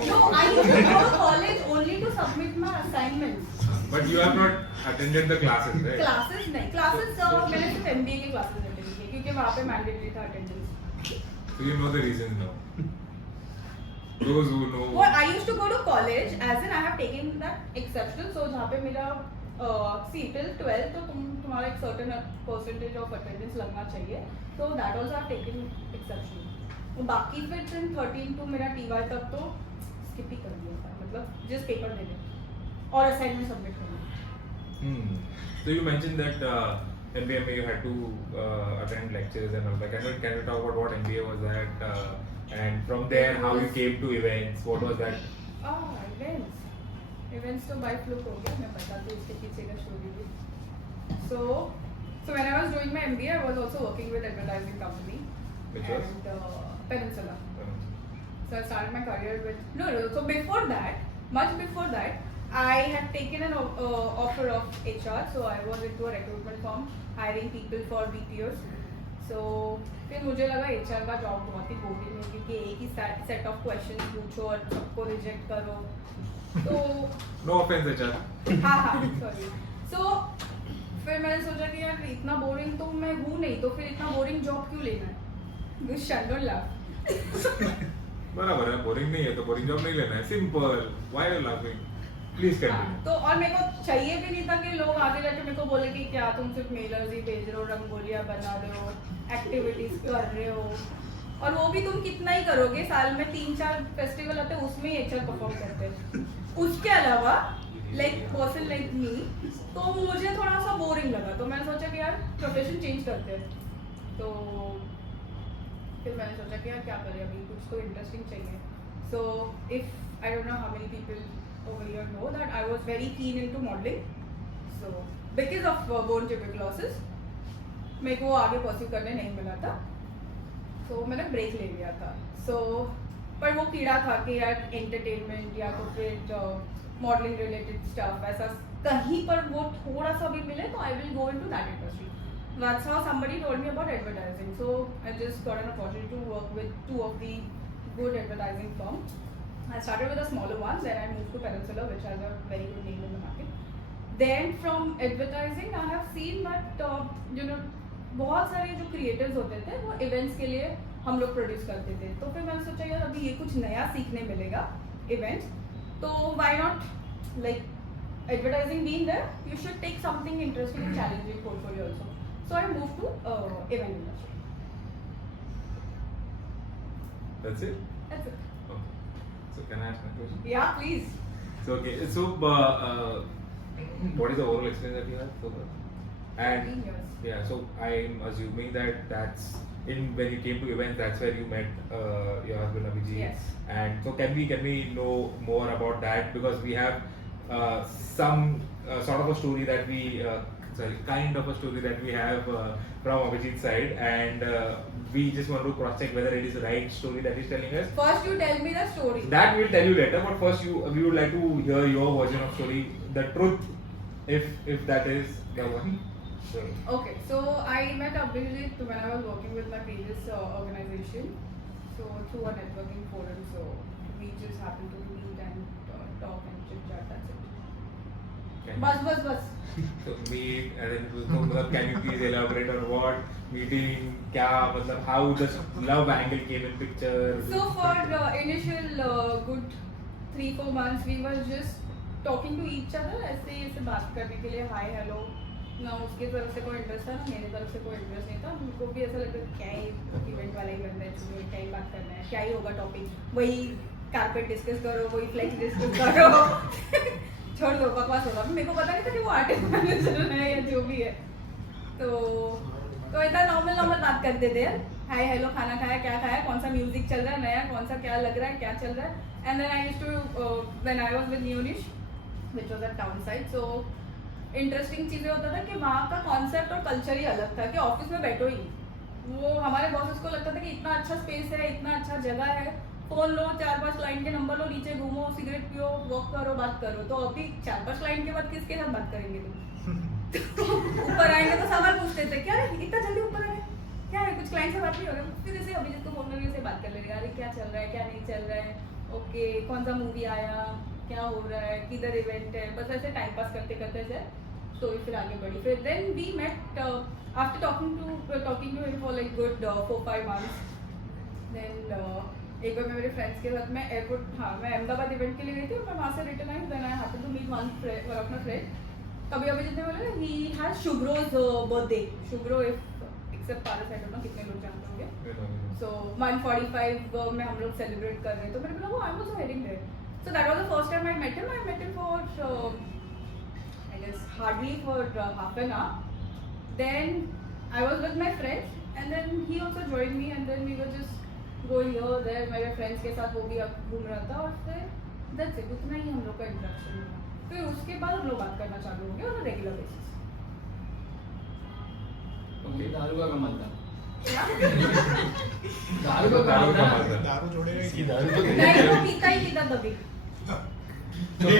No, I used to go to college only to submit my assignments. But you have not attended the classes, right? Classes नहीं, classes मैंने सिर्फ MBA के classes attend किए क्योंकि वहाँ पे mandatory था attendance. So you know the reason now. Those who know. Well, I used to go to college, as in I have taken that exceptional. So जहाँ पे मेरा till 12 तो तुम्हारा एक certain percentage of attendance लगना चाहिए. So that also I have taken exceptional. और बाकी फिर 13 to मेरा TY तक तो skip ही कर दिया था, मतलब just paper दे दे और assignment submit करना. So you mentioned that MBA you had to attend lectures and all that. Can you talk about what MBA was that? And from there, how you came to events? What was that? Events तो by fluke हो गया, मैं बताती हूँ इसके पीछे का story भी. So when I was doing my MBA, I was also working with advertising company. Which was? Peninsula. So I started my career with so before that, much before that, I had taken an offer of HR, so I was into a recruitment firm hiring people for BPOs. So फिर मुझे लगा HR का जॉब बहुत ही बोरिंग है क्योंकि एक ही सेट ऑफ क्वेश्चन पूछो और सबको रिजेक्ट करो. तो No offense, HR. हाँ सॉरी. So फिर मैंने सोचा कि यार इतना बोरिंग तो मैं हूँ नहीं, तो फिर इतना बोरिंग जॉब क्यों लेना है. Gushal, don't laugh. बराबर है, बोरिंग नहीं है तो बोरिंग जॉब नहीं लेना है. Simple. Why are you laughing? Please continue. तो और मेरे को चाहिए भी नहीं था कि लोग आगे जाके मेरे को बोले कि क्या तुम सिर्फ मेलर्स ही भेज रहे हो, रंगोलियाँ बना रहे हो, एक्टिविटीज कर रहे हो, और वो भी तुम कितना ही करोगे. साल में 3-4 फेस्टिवल आते हैं, उसमें ही HR परफॉर्म करते हैं. उसके अलावा लाइक पर्सन लाइक मी, तो मुझे थोड़ा सा बोरिंग लगा, तो मैंने सोचा कि यार प्रोफेशन चेंज करते हैं. तो फिर मैंने सोचा कि यार क्या करें, अभी कुछ तो इंटरेस्टिंग चाहिए. So if I don't know how many people over here know that I was very keen into modeling. So because of bone tuberculosis, मेरे को आगे परस्यू करने नहीं मिला था, so मैंने ब्रेक ले लिया था. So पर वो कीड़ा था कि यार एंटरटेनमेंट या तो फिर मॉडलिंग रिलेटेड स्टफ ऐसा कहीं पर वो थोड़ा सा भी मिले तो I will go into that industry. That's how somebody told me about advertising. So I just got an opportunity to work with 2 of the good advertising firms. I started with a smaller one, then I moved to Peninsula, which has a very good name in the market. Then from advertising, I have seen that बहुत सारे जो creators होते थे वो events के लिए हम लोग produce करते थे. तो फिर मैंने सोचा यार अभी ये कुछ नया सीखने मिलेगा events, तो why not like advertising being there, you should take something interesting and challenging portfolio also. So I moved to event industry. That's it? That's it. Okay. So can I ask my question? Yeah, please. So okay. So what is the overall experience that you have so far? 14 And years. yeah, so I'm assuming that that's when you came to events, that's where you met your husband Abhijit. Yes. And so can we know more about that, because we have some sort of a story that we kind of a story that we have from Abhijit's side, and we just want to cross check whether it is the right story that he's telling us. First, you tell me the story. That we'll tell you later, but first we would like to hear your version of story, the truth, if that is the one. So, Okay, so I met Abhijit when I was working with my previous organization. So through a networking forum, so we just happened to meet and talk and chit chat. That's it. can, Bus. so meet, and then so, can you please elaborate on what meeting, kya, matlab, how the love angle came in picture? So for initial good 3-4 months, we were just talking to each other. ऐसे बात करने के लिए hi hello. ना उसके तरफ से कोई इंटरेस्ट था ना मेरे तरफ से कोई इंटरेस्ट नहीं था. उनको भी ऐसा लगता क्या ही इवेंट वाला ही बनना है, चलो क्या ही बात करना है, क्या ही होगा टॉपिक, वही कारपेट डिस्कस करो, वही फ्लेक्स डिस्कस करो. छोड़ दो, बकवास होगा. मेरे को पता नहीं था कि वो आर्टिस्ट मैनेजर है या जो भी है. तो इतना नॉर्मल बात करते थे. हाय हेलो, खाना खाया, क्या खाया, कौन सा म्यूजिक चल रहा है नया, कौन सा क्या लग रहा है, क्या चल रहा है. And then I used to when I was with न्यूनिश which was at town side. So interesting चीज़ें होता था कि वहाँ का कॉन्सेप्ट और कल्चर ही अलग था कि ऑफिस में बैठो ही. वो हमारे बॉसेस को लगता था कि इतना अच्छा स्पेस है, इतना अच्छा जगह है, फोन लो, 4-5 क्लाइंट के नंबर लो, नीचे घूमो, सिगरेट पियो, वॉक करो, बात करो. तो अभी 4-5 क्लाइंट के बाद किसके साथ बात करेंगे तुम? ऊपर आएंगे तो सवाल पूछते थे, क्या रे इतना जल्दी ऊपर आ गए, क्या है, कुछ क्लाइंट से बात नहीं हो रहा. फिर जैसे अभी जिसको फोन करके से बात कर लेंगे, अरे क्या चल रहा है, क्या नहीं चल रहा है, ओके कौन सा मूवी आया, क्या हो रहा है, किधर इवेंट है. बस ऐसे टाइम पास करते करते से स्टोरी फिर आगे बढ़ी. फिर then we met after talking to him for like good 4-5 months. देन एक बार मैं मेरे फ्रेंड्स के साथ में एयरपोर्ट, मैं अहमदाबाद इवेंट के लिए गई थी और मैं वहाँ से रिटर्न आई. Then I happened to meet one of my friend. कभी अभी जितने बोले ही has Shubhro's birthday. Shubhro except Paras, I don't know कितने लोग जानते होंगे. सो 1:45 में हम लोग सेलिब्रेट कर रहे हैं. तो मैंने बोला I was also heading there. So that was the first time I met him for I guess hardly for half an hour. Then I was with my friends and then he also joined me and then we were just going here there. मेरे friends के साथ वो भी घूम रहा था और फिर that's it, उतना ही हम लोग का इंटरेक्शन हुआ. फिर उसके बाद हम लोग बात करना चालू हो गया on a regular basis. Okay. दारू का कमाल था. दारू का कमाल था. दारू छोड़ेगा इसकी कि दारू तो नहीं, वो पीता ही पीता तभी. Okay,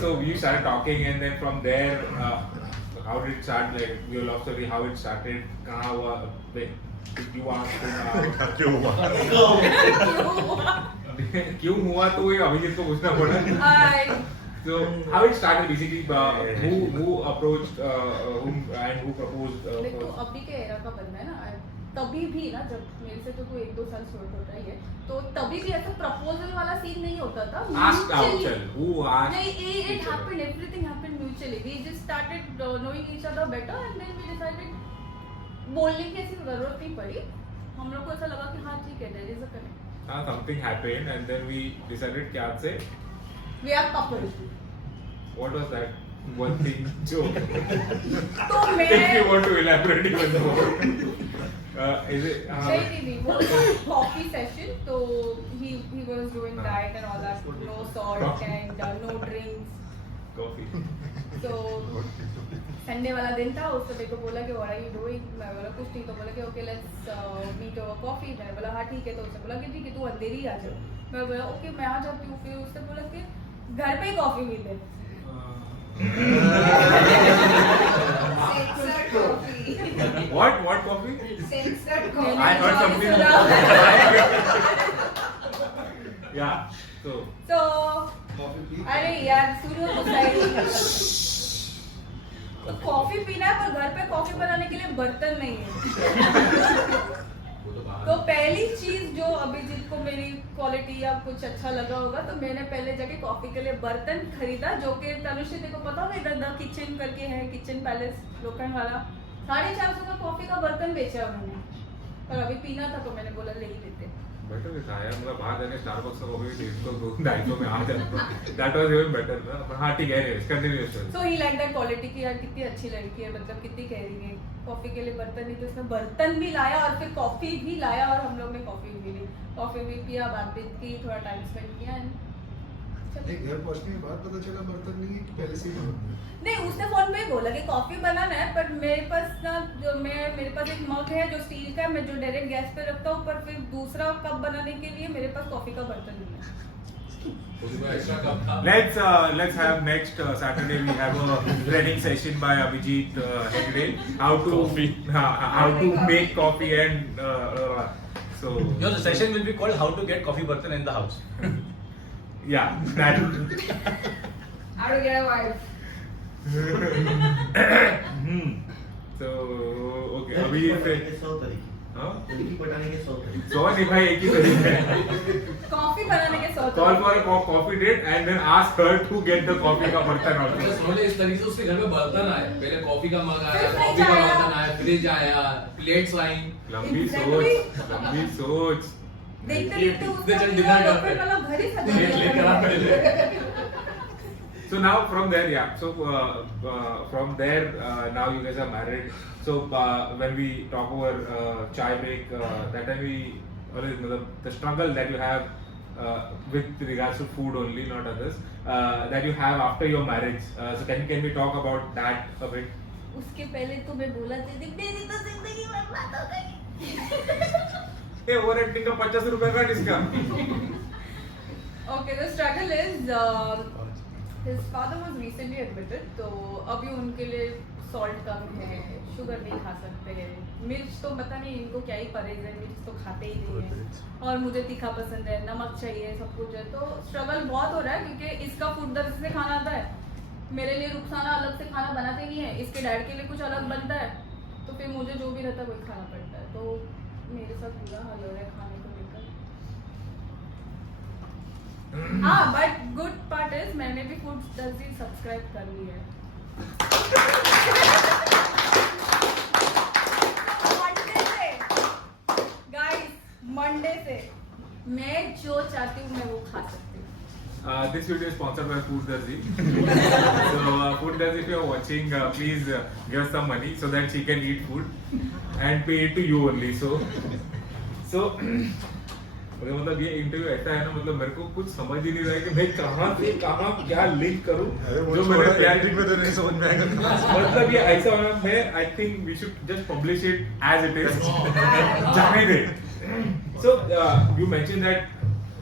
so we started talking, and then from there, how did it start? Like your love story, how it started? कहाँ हुआ? You asked him, क्यों हुआ? क्यों हुआ तो ये अभिजीत को पूछना पड़ा. So how it started basically? Who approached whom and who proposed? देखो अभी के एरा का बंदा है ना, तभी भी ना जब मेरे से तो कोई 1-2 साल छोटा होता ही है, तो तभी भी ऐसा प्रपोजल वाला सीन नहीं होता था. Asked out, चल. Who asked? नहीं, it happened. Everything happened mutually. We just started knowing each other better, and then we decided बोलने की ऐसी जरूरत नहीं पड़ी. हम लोग को ऐसा लगा कि हाँ ठीक है, there is a connect. Something happened, and then we decided क्या से. We are couple. What was that one thing? Joke. तो मैं If you want to elaborate even more. Is it? नहीं वो coffee session, तो he was doing diet and all that, no salt and no drinks. Coffee. तो संडे वाला दिन था, उसने मेरे को बोला कि what are you doing? मैं बोला कुछ नहीं, तो बोला कि okay let's meet over coffee. मैंने बोला हाँ ठीक है, तो उसने बोला कि ठीक है तू अंधेरी आ जा. मैं बोला ओके मैं आ जाती हूँ. फिर उसने बोला कि घर पे ही कॉफी मिले. Censored coffee. What coffee? Censored I coffee. heard something. सुना. Yeah. So. तो अरे यार सुनो तो सही. तो कॉफी पीना है पर घर पे कॉफी बनाने के लिए बर्तन नहीं है. तो पहली चीज जो अभिजीत को मेरी क्वालिटी या कुछ अच्छा लगा होगा, तो मैंने पहले जाके कॉफी के लिए बर्तन खरीदा, जो कि तनुश्री तेरे को पता होगा इधर द किचन करके है, किचन पैलेस लोखंड वाला. 450 का कॉफी का बर्तन बेचा उन्होंने. और अभी पीना था तो मैंने बोला ले ही लेते. बेटर भी था यार, मतलब बाहर जाके स्टारबक्स का कॉफी 150-250 में आ जाता. दैट वाज इवन बेटर ना. हाँ ठीक है, continuous. So he like that quality की यार कितनी अच्छी लड़की है, मतलब कितनी केयरिंग है. कॉफी के लिए बर्तन नहीं, तो उसने बर्तन भी लाया और फिर कॉफी भी लाया, और हम लोग ने कॉफी भी ली, कॉफी भी पिया, बातचीत की, थोड़ा टाइम स्पेंड किया. नहीं, घर पहुंचने के बाद पता चला बर्तन नहीं है कि पहले से ही बना है। नहीं उसने फोन पे ही बोला कि कॉफी बनाना है, पर मेरे पास ना मेरे पास एक मग है जो स्टील का है, मैं जो डायरेक्ट गैस पे रखता हूँ, पर फिर दूसरा कप बनाने के लिए मेरे पास कॉफी का बर्तन नहीं है. Let's have next Saturday we have a training session by Abhijit Hegde how to make coffee and so Your session will be called "How to Get Coffee Bartan in the House." yeah that How to get a wife. so okay Abhijit से 100 तरीके हाँ लड़की पटाने के 100 तरीके 100 नहीं भाई एक ही तरीका है. कॉफी बनाने के 100 Call for a coffee date and then ask her to get the coffee का बर्तन मतलब also. समझ इस तरीके से उसके घर में बर्तन आए, पहले कॉफी का मग आया, फिर कॉफी का फ्रिज आया। बर्तन आया, फ्रिज आया, प्लेट्स आई. लंबी Exactly. सोच. देखते ये देखते उसका कितने जल्दी पूरा डिनार लोकल वाला घर ही सजा प्लेट लेकर आ पहले. So now from there, yeah. So from there, now you guys are married. So when we talk over chai break, that time we always the struggle that you have with regards to food only, not others, that you have after your marriage. So can we talk about that a bit? उसके पहले तो मैं बोला थी मेरी तो जिंदगी बर्बाद हो गई. Hey, over acting का 50 रुपए का discount. Okay, the struggle is his father was recently admitted, तो अभी उनके लिए सॉल्ट कम है, शुगर नहीं खा सकते हैं, मिर्च तो पता नहीं इनको क्या ही परहेज है, मिर्च तो खाते ही नहीं है, और मुझे तीखा पसंद है, नमक चाहिए, सब कुछ है. तो स्ट्रगल बहुत हो रहा है क्योंकि इसका फूड दर से खाना आता है, मेरे लिए रुखसाना अलग से खाना बनाते नहीं है, इसके डैड के लिए कुछ अलग बनता है, तो फिर मुझे जो भी रहता है वही खाना पड़ता है. तो मेरे साथ बुरा हाल हो रहा है खाने को लेकर. हाँ बट गुड पार्ट इज मैंने भी फूड दर्जी सब्सक्राइब कर ली है. मंडे से गाइस, मंडे से मैं जो चाहती हूँ मैं वो खा सकती हूँ. This video is sponsored by Food Darzi. So Food Darzi, if you are watching, please give us some money so that she can eat food and pay it to you only. So मतलब ये इंटरव्यू ऐसा है ना, मतलब मेरे को कुछ समझ ही नहीं रहा है कि मैं कहाँ से कहाँ क्या लिंक करूँ अरे वो जो छोड़ो, मेरे प्लान editing में तो नहीं समझ में आएगा। मतलब ये ऐसा होना है, I think we should just publish it as it is, जाने दे. So you mentioned that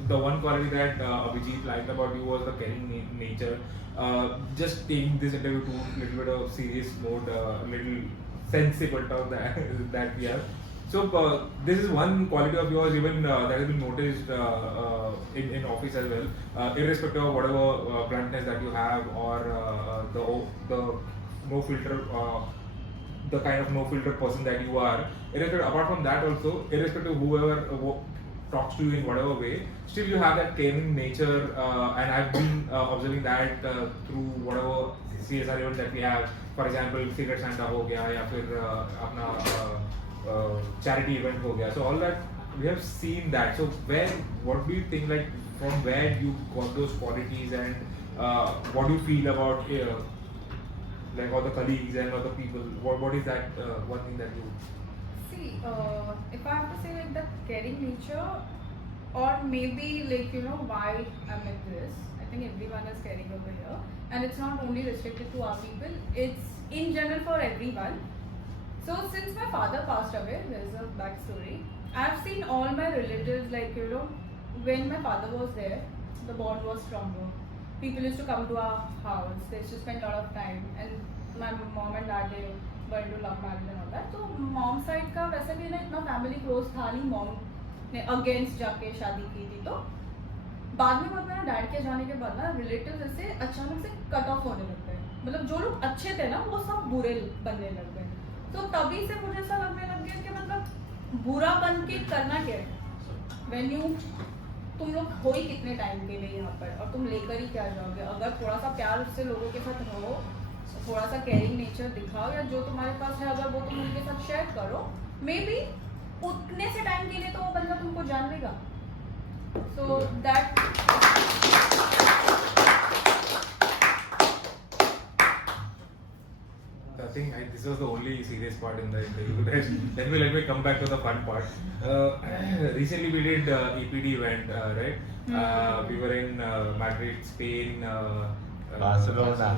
the one quality that Abhijit liked about you was the caring nature. Just taking this interview to a little bit of serious mode, little sensible talk that we have. So this is one quality of yours, even that has been noticed in office as well, irrespective of whatever bluntness that you have or the no filter. The kind of no filter person that you are, apart from that also, irrespective of whoever talks to you in whatever way, still you have that caring nature, and I've been observing that through whatever CSR event that we have. For example, Secret Santa हो गया या फिर अपना charity event हो गया. So all that we have seen that. So what do you think, like from where you got those qualities, and what do you feel about like all the colleagues and all the people? What is that one thing that you? See, if I have to say like the caring nature, or maybe like why I'm like this. I think everyone is caring over here, and it's not only restricted to our people. It's in general for everyone. So since my father passed away, there's a backstory. I've seen all my relatives, like when my father was there, the bond was stronger. People used to come to our house. They used to spend a lot of time, and my mom and dad, they were into love marriage and all that. So mom side का वैसे भी ना इतना family close था नहीं. Mom ने against जाके शादी की थी, तो बाद में मेरा डैड के जाने के बाद ना रिलेटिव्स ऐसे अचानक से कट ऑफ होने लग गए. मतलब जो लोग अच्छे थे ना वो सब बुरे बनने लग गए. तो तभी से मुझे ऐसा लगने लग गया कि मतलब बुरा बन के करना क्या है. When you तुम लोग हो ही कितने टाइम के लिए यहाँ पर, और तुम लेकर ही क्या जाओगे. अगर थोड़ा सा प्यार से लोगों के साथ रहो, थोड़ा सा केयरिंग नेचर दिखाओ, या जो तुम्हारे पास है अगर वो तुम उनके साथ शेयर करो, मे बी उतने से टाइम के लिए तो वो बंदा तुमको जान लेगा. So that I think this was the only serious part in the interview. Let me come back to the fun part. Recently we did EPD event, right? We were in Madrid, Spain, Barcelona.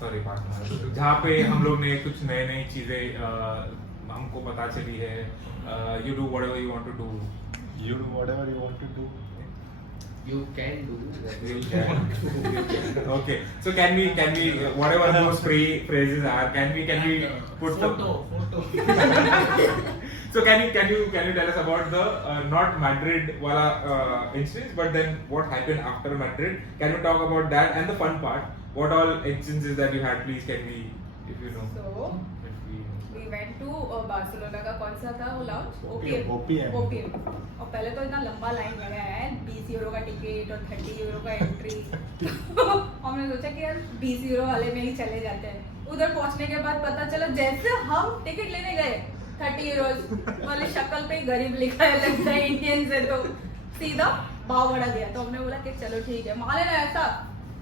Sorry, Barcelona. जहाँ पे हम लोग ने कुछ नई चीजें हमको पता चली है. You do whatever you want to do. You do whatever you want to do. You can do that. You can. Okay. So can we whatever those phrases are, can we put Photo. So can you tell us about the not Madrid wala instance, but then what happened after Madrid? Can we talk about that and the fun part? What all instances that you had? Please, can we, if you know. So we went to Barcelona का कौन सा था वो लाउंज? OPM. और पहले तो इतना लंबा लाइन लगा है, 20 यूरो का टिकट और 30 यूरो का एंट्री. हमने सोचा कि यार 20 यूरो वाले में ही चले जाते हैं. उधर पहुंचने के बाद पता चला जैसे हम टिकट लेने गए 30 यूरो वाली शक्ल पे ही गरीब लिखा है, लगता है इंडियन से, तो सीधा भाव बढ़ा दिया. तो हमने बोला कि चलो ठीक है. मान लेना ऐसा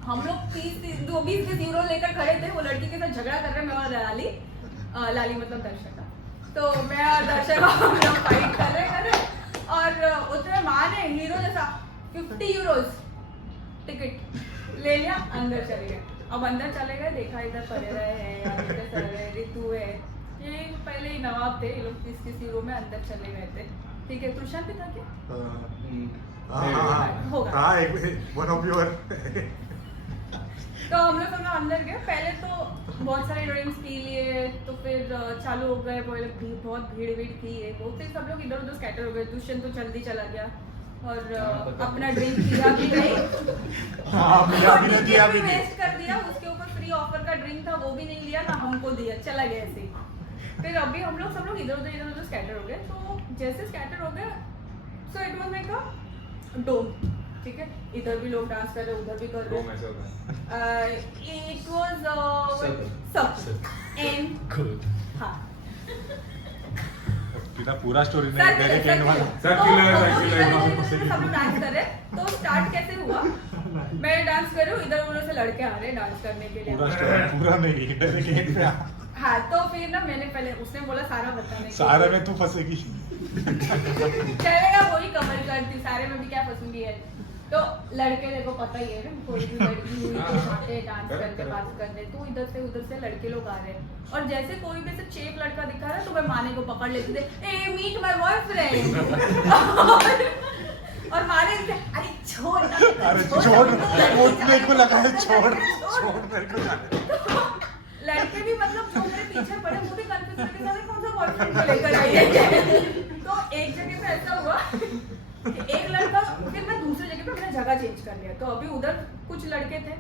हम लोग 20 यूरो लेकर खड़े थे. वो लड़की के साथ झगड़ा कर रहे, मैं और लाली मतलब दर्शक. तो मैं और दर्शक हम लोग फाइट कर रहे और उसमें माँ ने हीरो जैसा 50 यूरोज टिकट ले लिया, अंदर चले गए. अब अंदर चले गए, देखा इधर परेरा है, आदित्य सर है, रितु है, ये पहले ही नवाब थे. ये लोग 30 यूरो में अंदर चले गए थे. ठीक है, तुषार भी था क्या? होगा. हाँ, एक one of your. तो हम लोग अंदर गए. पहले तो बहुत सारे ड्रिंक्स पी लिए, तो फिर चालू हो गए. बहुत भीड़ थी वो, फिर सब लोग इधर उधर स्कैटर हो गए. दुष्यंत तो जल्दी चला गया और अपना ड्रिंक पिया भी नहीं, वेस्ट कर दिया. उसके ऊपर फ्री ऑफर का ड्रिंक था, वो भी नहीं लिया, ना हमको दिया, चला गया ऐसे ही. फिर अभी हम लोग सब लोग इधर उधर स्कैटर हो गए. तो जैसे स्कैटर हो गए, so it was like a dome. ठीक है, इधर भी लोग डांस कर रहे, उधर भी कर रहे. इट वाज सब एंड गुड. हाँ, बिना पूरा स्टोरी नहीं सर्कुलर डायरेक्ट एंड वाला. सब लोग डांस कर रहे. तो स्टार्ट कैसे हुआ, मैं डांस कर रही हूँ, इधर उधर से लड़के आ रहे डांस करने के लिए. पूरा स्टोरी पूरा नहीं, डायरेक्ट एंड पे. हाँ तो फिर ना मैंने पहले उसने बोला सारा बताने सारे में तू फंसेगी। चलेगा वही कमल करती सारे में भी क्या फंसूंगी है। तो लड़के देखो पता ही है ना कोई भी लड़की हुई तो आते डांस करते बात करते तो इधर से लड़के लोग आ रहे हैं और जैसे कोई भी ऐसे चेप लड़का दिखा रहा है तो मैं माने को पकड़ लेती थी ए मीट माय बॉयफ्रेंड और माने अरे छोड़ ना, अरे छोड़, उठने को लगा है छोड़ मेरे को जाने। लड़के भी मतलब जो मेरे पीछे पड़े वो भी कंफ्यूज करके सारे कौन सा बॉयफ्रेंड लेकर आई है। तो एक जगह पे ऐसा हुआ एक लड़का फिर मैं दूसरी जगह पे मैंने जगह चेंज कर लिया तो अभी उधर कुछ लड़के थे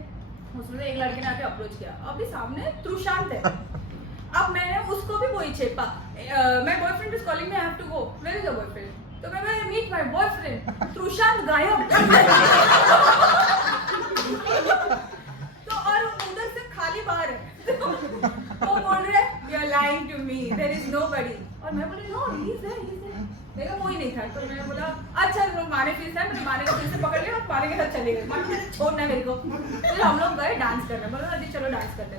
उसमें एक लड़के ने आके अप्रोच किया अभी सामने त्रुशांत है अब मैंने उसको भी वही छेपा my boyfriend is calling me I have to go where is your boyfriend तो मैं मीट माय बॉयफ्रेंड त्रुशांत गायब। तो और उधर से खाली बाहर है वो बोल रहे you are lying to me there is nobody और मैं बोली नो ही इज देयर देखा कोई नहीं था तो मैंने बोला अच्छा लोग माने फिर से मैंने माने को फिर से पकड़ लिया और माने के साथ चले गए माने छोड़ना मेरे को फिर हम लोग गए डांस करने बोला अजी चलो डांस करते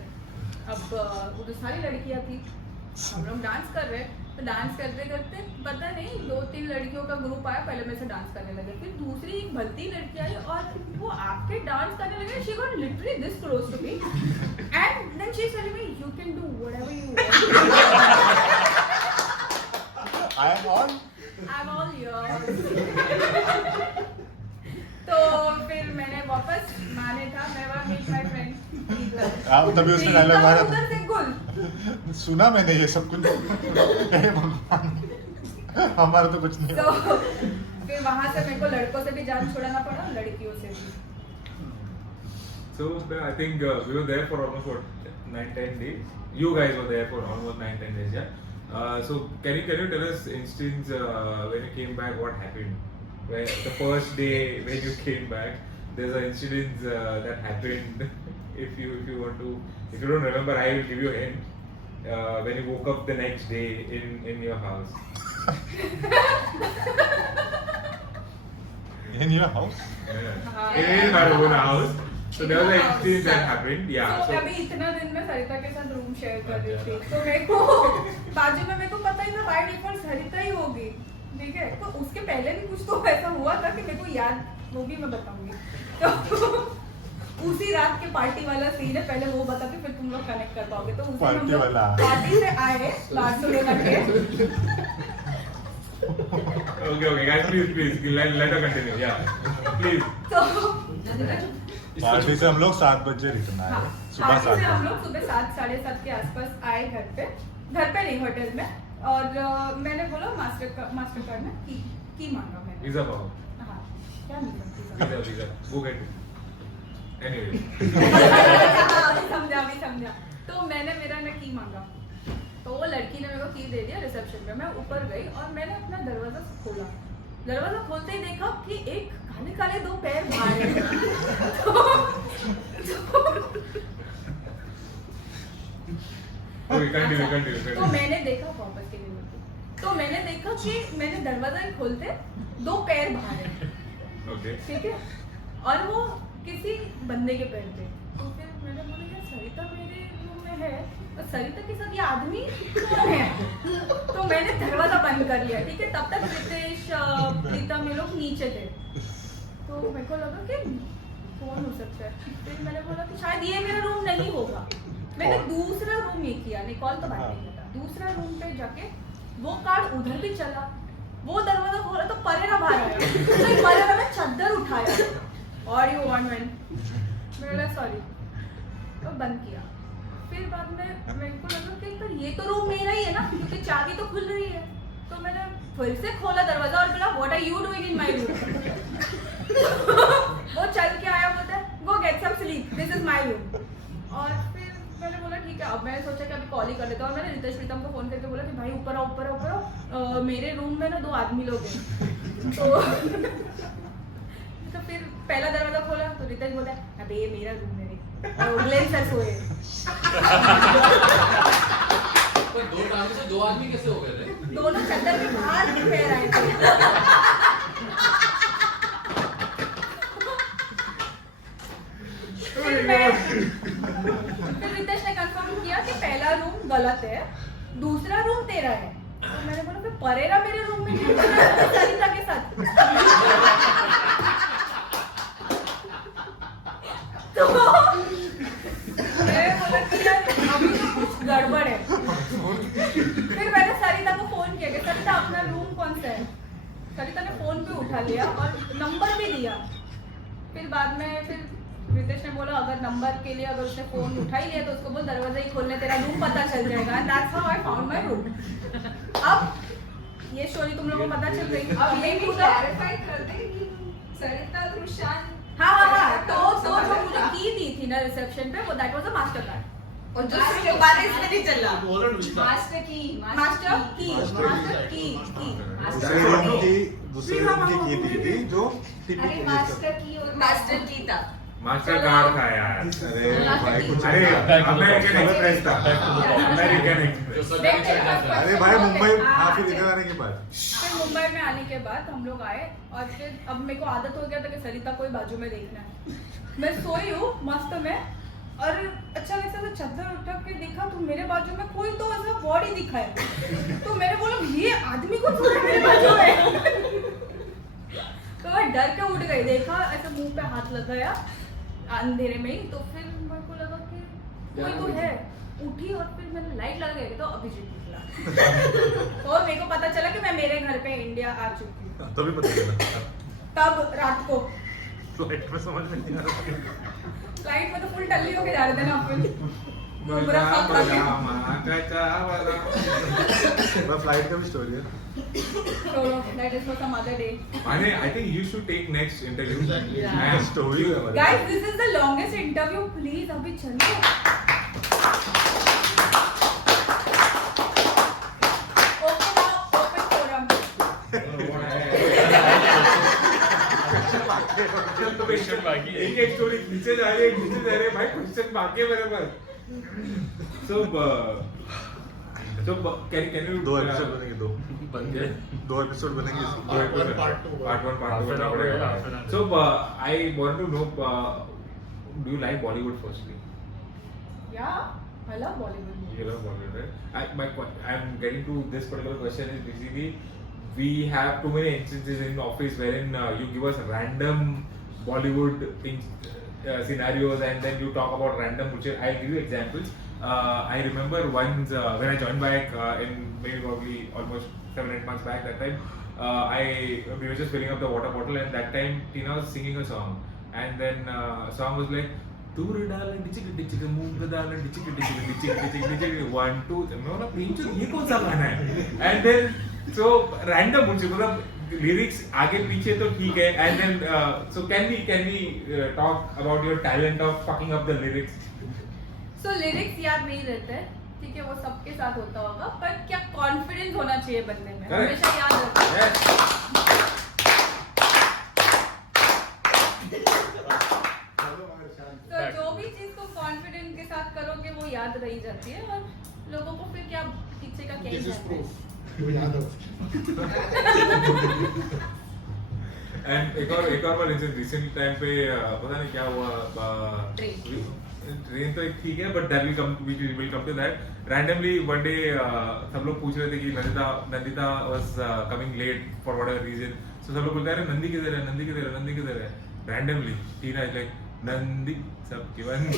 अब उधर सारी लड़कियां थी हम लोग डांस कर रहे तो डांस करते करते पता नहीं 2-3 लड़कियों का ग्रुप आया पहले मेरे से डांस करने लगे फिर दूसरी एक भलती लड़की आई और वो आके डांस करने लगे she got literally this close to me and then she said me you can do whatever you want I'm all yours. तो फिर मैंने वापस माने था मैं वहाँ meet my friend तभी उसने डायलॉग मारा उधर से गुल सुना मैंने ये सब कुछ। हे भगवान हमारा तो कुछ नहीं। तो फिर वहाँ से मेरे को लड़कों से भी जान छुड़ाना पड़ा लड़कियों से भी। So I think we were there for almost what 9-10 days. You guys were there for almost 9-10 days, yeah. So can you tell us instance when you came back what happened? Where the first day when you came back, there's an incident that happened. If you want to, if you don't remember, I will give you a hint. When you woke up the next day in your house. In your house? Yeah. In our own house. So there was an incident that happened. Yeah. तो So अभी इतना दिन में सरिता के साथ रूम शेयर कर रही थी तो मेरे को बाजू में मेरे को पता ही था बाय डिफॉल्ट सरिता ही होगी ठीक है तो उसके पहले भी कुछ तो ऐसा हुआ था कि मेरे को याद वो भी मैं बताऊंगी तो उसी रात के पार्टी वाला सीन है पहले वो बता के फिर तुम लोग कनेक्ट कर पाओगे तो उस दिन हम लोग पार्टी से आए बार्सिलोना के okay guys please let her continue yeah please. तो पार्टी से हम लोग 7 बजे रिटर्न आए सुबह पार्टी 7 से हम बजे। लोग सुबह 7-7:30 के आसपास आए घर पे नहीं होटल में और मैंने बोला मास्टर कार्ड में की मांगा मैंने Visa power. हाँ क्या मिला Visa. Go get it. Anyway. अभी समझा तो मैंने मेरा ना की मांगा तो वो लड़की ने मेरे को की दे दिया रिसेप्शन में मैं ऊपर गई और मैंने अपना दरवाजा खोलते ही देखा कि एक काले काले 2 पैर बाहर हैं Okay, continue. तो मैंने देखा वापस के लिए तो मैंने देखा कि मैंने दरवाजा ही खोलते 2 पैर बाहर हैं Okay. ठीक है और वो किसी बंदे के पैर थे तो फिर मैंने बोला यार सरिता मेरे रूम में है तो सरिता के साथ ये आदमी कौन है तो मैंने दरवाजा बंद कर लिया ठीक है तब तक रितेश प्रीतम ये लोग नीचे थे तो मेरे को लगा कि कौन हो सकता है फिर मैंने बोला कि शायद ये मेरा रूम नहीं होगा मैंने दूसरा रूम ये किया निकॉल तो बात नहीं था दूसरा रूम पे जाके वो कार्ड उधर भी चला वो दरवाजा खोला तो परेरा बाहर आया तो परेरा ने चादर उठाया और यू वांट मैन मैंने सॉरी तो बंद किया फिर बाद में मेरे को लगा कि पर ये तो रूम मेरा ही है ना क्योंकि चाबी तो खुल रही है तो मैंने फिर से खोला दरवाजा और बोला what are you doing in my room वो चल के आया बोलता है go get some sleep this is my room और फिर मैंने बोला ठीक है अब मैंने सोचा कि अभी कॉल ही कर लेता हूँ और मैंने रितेश प्रीतम को फोन करके बोला कि भाई ऊपर आओ मेरे रूम में ना 2 आदमी लोग हैं तो फिर पहला दरवाजा खोला तो रितेश बोला अबे ये मेरा रूम है और ग्लेन सर सोए पर 2 टांगों से 2 आदमी कैसे हो गए थे दोनों चद्दर के बाहर भी पैर आए थे फिर रितेश ने कंफर्म किया कि पहला रूम गलत है, दूसरा रूम तेरा है। तो मैंने बोला फिर परेरा मेरे रूम में क्यों कर रहा है सरिता के साथ? तो मैं बोला कि यार अभी तो कुछ गड़बड़ है। फिर मैंने सरिता को फोन किया कि सरिता अपना रूम कौन सा है? सरिता ने फोन पे उठा लिया और नंबर भी दिया। फिर बाद में फिर रितेश ने बोला अगर नंबर के लिए अगर उसने फोन उठा ही लिया तो उसको बोल दरवाजा ही खोलने, तेरा रूम पता चल जाएगा। And that's how I found my room. अब ये स्टोरी तुम लोगों को पता चल गई। अब ये भी क्लैरिफाई कर दे कि सरिता रुशान हाँ तो जो मुझे की दी थी ना रिसेप्शन पे वो that was a master card. और जो दोबारा इसमें नहीं चल रहा। मास्टर की दूसरे रूम की की थी जो अरे मास्टर की और मास्टर की था। मास्टर कार्ड था यार। अरे भाई कुछ अरे अमेरिकन एक्सप्रेस था, अमेरिकन जो एक्सप्रेस। सरकारी चल जाता है। अरे भाई मुंबई, हाँ फिर इधर आने के बाद फिर मुंबई में आने के बाद हम लोग आए और फिर अब मेरे को आदत हो गया था कि सरिता को ही बाजू में देखना है। मैं सोई हूँ मस्त में और अचानक से चादर उठा के देखा तो मेरे बाजू में कोई तो ऐसा बॉडी दिखा है। तो मैंने बोला ये आदमी को छोड़ मेरे बाजू में। तो मैं डर के उठ गई, देखा ऐसे मुंह पे हाथ लगाया अंधेरे में ही। तो फिर मेरे को लगा कि कोई तो है। उठी और फिर मैंने लाइट लगाई तो अभिजीत निकला। तो मेरे को पता चला कि मैं मेरे घर पे इंडिया आ चुकी हूँ। तभी पता चला। तब रात को फ्लाइट में समझ में नहीं आ रहा। फ्लाइट में तो फुल टल्ली होके जा रहे थे ना अपन। बजा बजा माका वाला। फ्लाइट का भी स्टोरी है। So that is for some other day. Mane, I think you should take next interview. Yeah. And story है हमारी। Guys, this is the longest interview. Please अभी चलो। Okay now, open forum. Question बाकी है। एक स्टोरी नीचे जा रही है भाई, क्वेश्चन बाकी है मेरे पास। So can you 2 एपिसोड बनेंगे, 2 बन गए। 2 एपिसोड बनेंगे इसमें। Part one, part two. Part 1, Part 2 Half an hour, half an hour. So I want to know, do you like Bollywood firstly? Yeah, I love Bollywood. You love Bollywood, right? I'm getting to this particular question is basically we have too many instances in office wherein you give us random Bollywood things, scenarios, and then you talk about random. I'll give you examples. I remember once when I joined back in maybe probably almost 7-8 months back. That time we were just filling up the water bottle, and that time Tina was singing a song, and then song was like "Toor daal dichik dichik moong daal dichik dichik dichik 1 2." मैं बोला प्रिंचू ये कौन सा गाना है? And then so random मुझे मतलब lyrics आगे पीछे तो ठीक है, and then so can we talk about your talent of fucking up the lyrics? So lyrics याद नहीं रहते हैं, ठीक है, वो सबके साथ होता होगा, पर क्या कॉन्फिडेंस होना चाहिए बंदे में, Correct. हमेशा याद रखो। Yes. तो जो भी चीज को कॉन्फिडेंस के साथ करोगे वो याद रही जाती है, और लोगों को फिर क्या पीछे का क्या ही This is जाता है। proof. You will have And एक और बार रिसेंट टाइम पे पता नहीं क्या हुआ, ट्रेन तो एक ठीक है, but that will come to that. Randomly one day सब लोग पूछ रहे थे कि Nandita was coming late for whatever reason. So सब लोग बोलते हैं नंदी किधर है, नंदी किधर है, नंदी किधर है। Randomly Tina is like Nandi सबकी बंदी।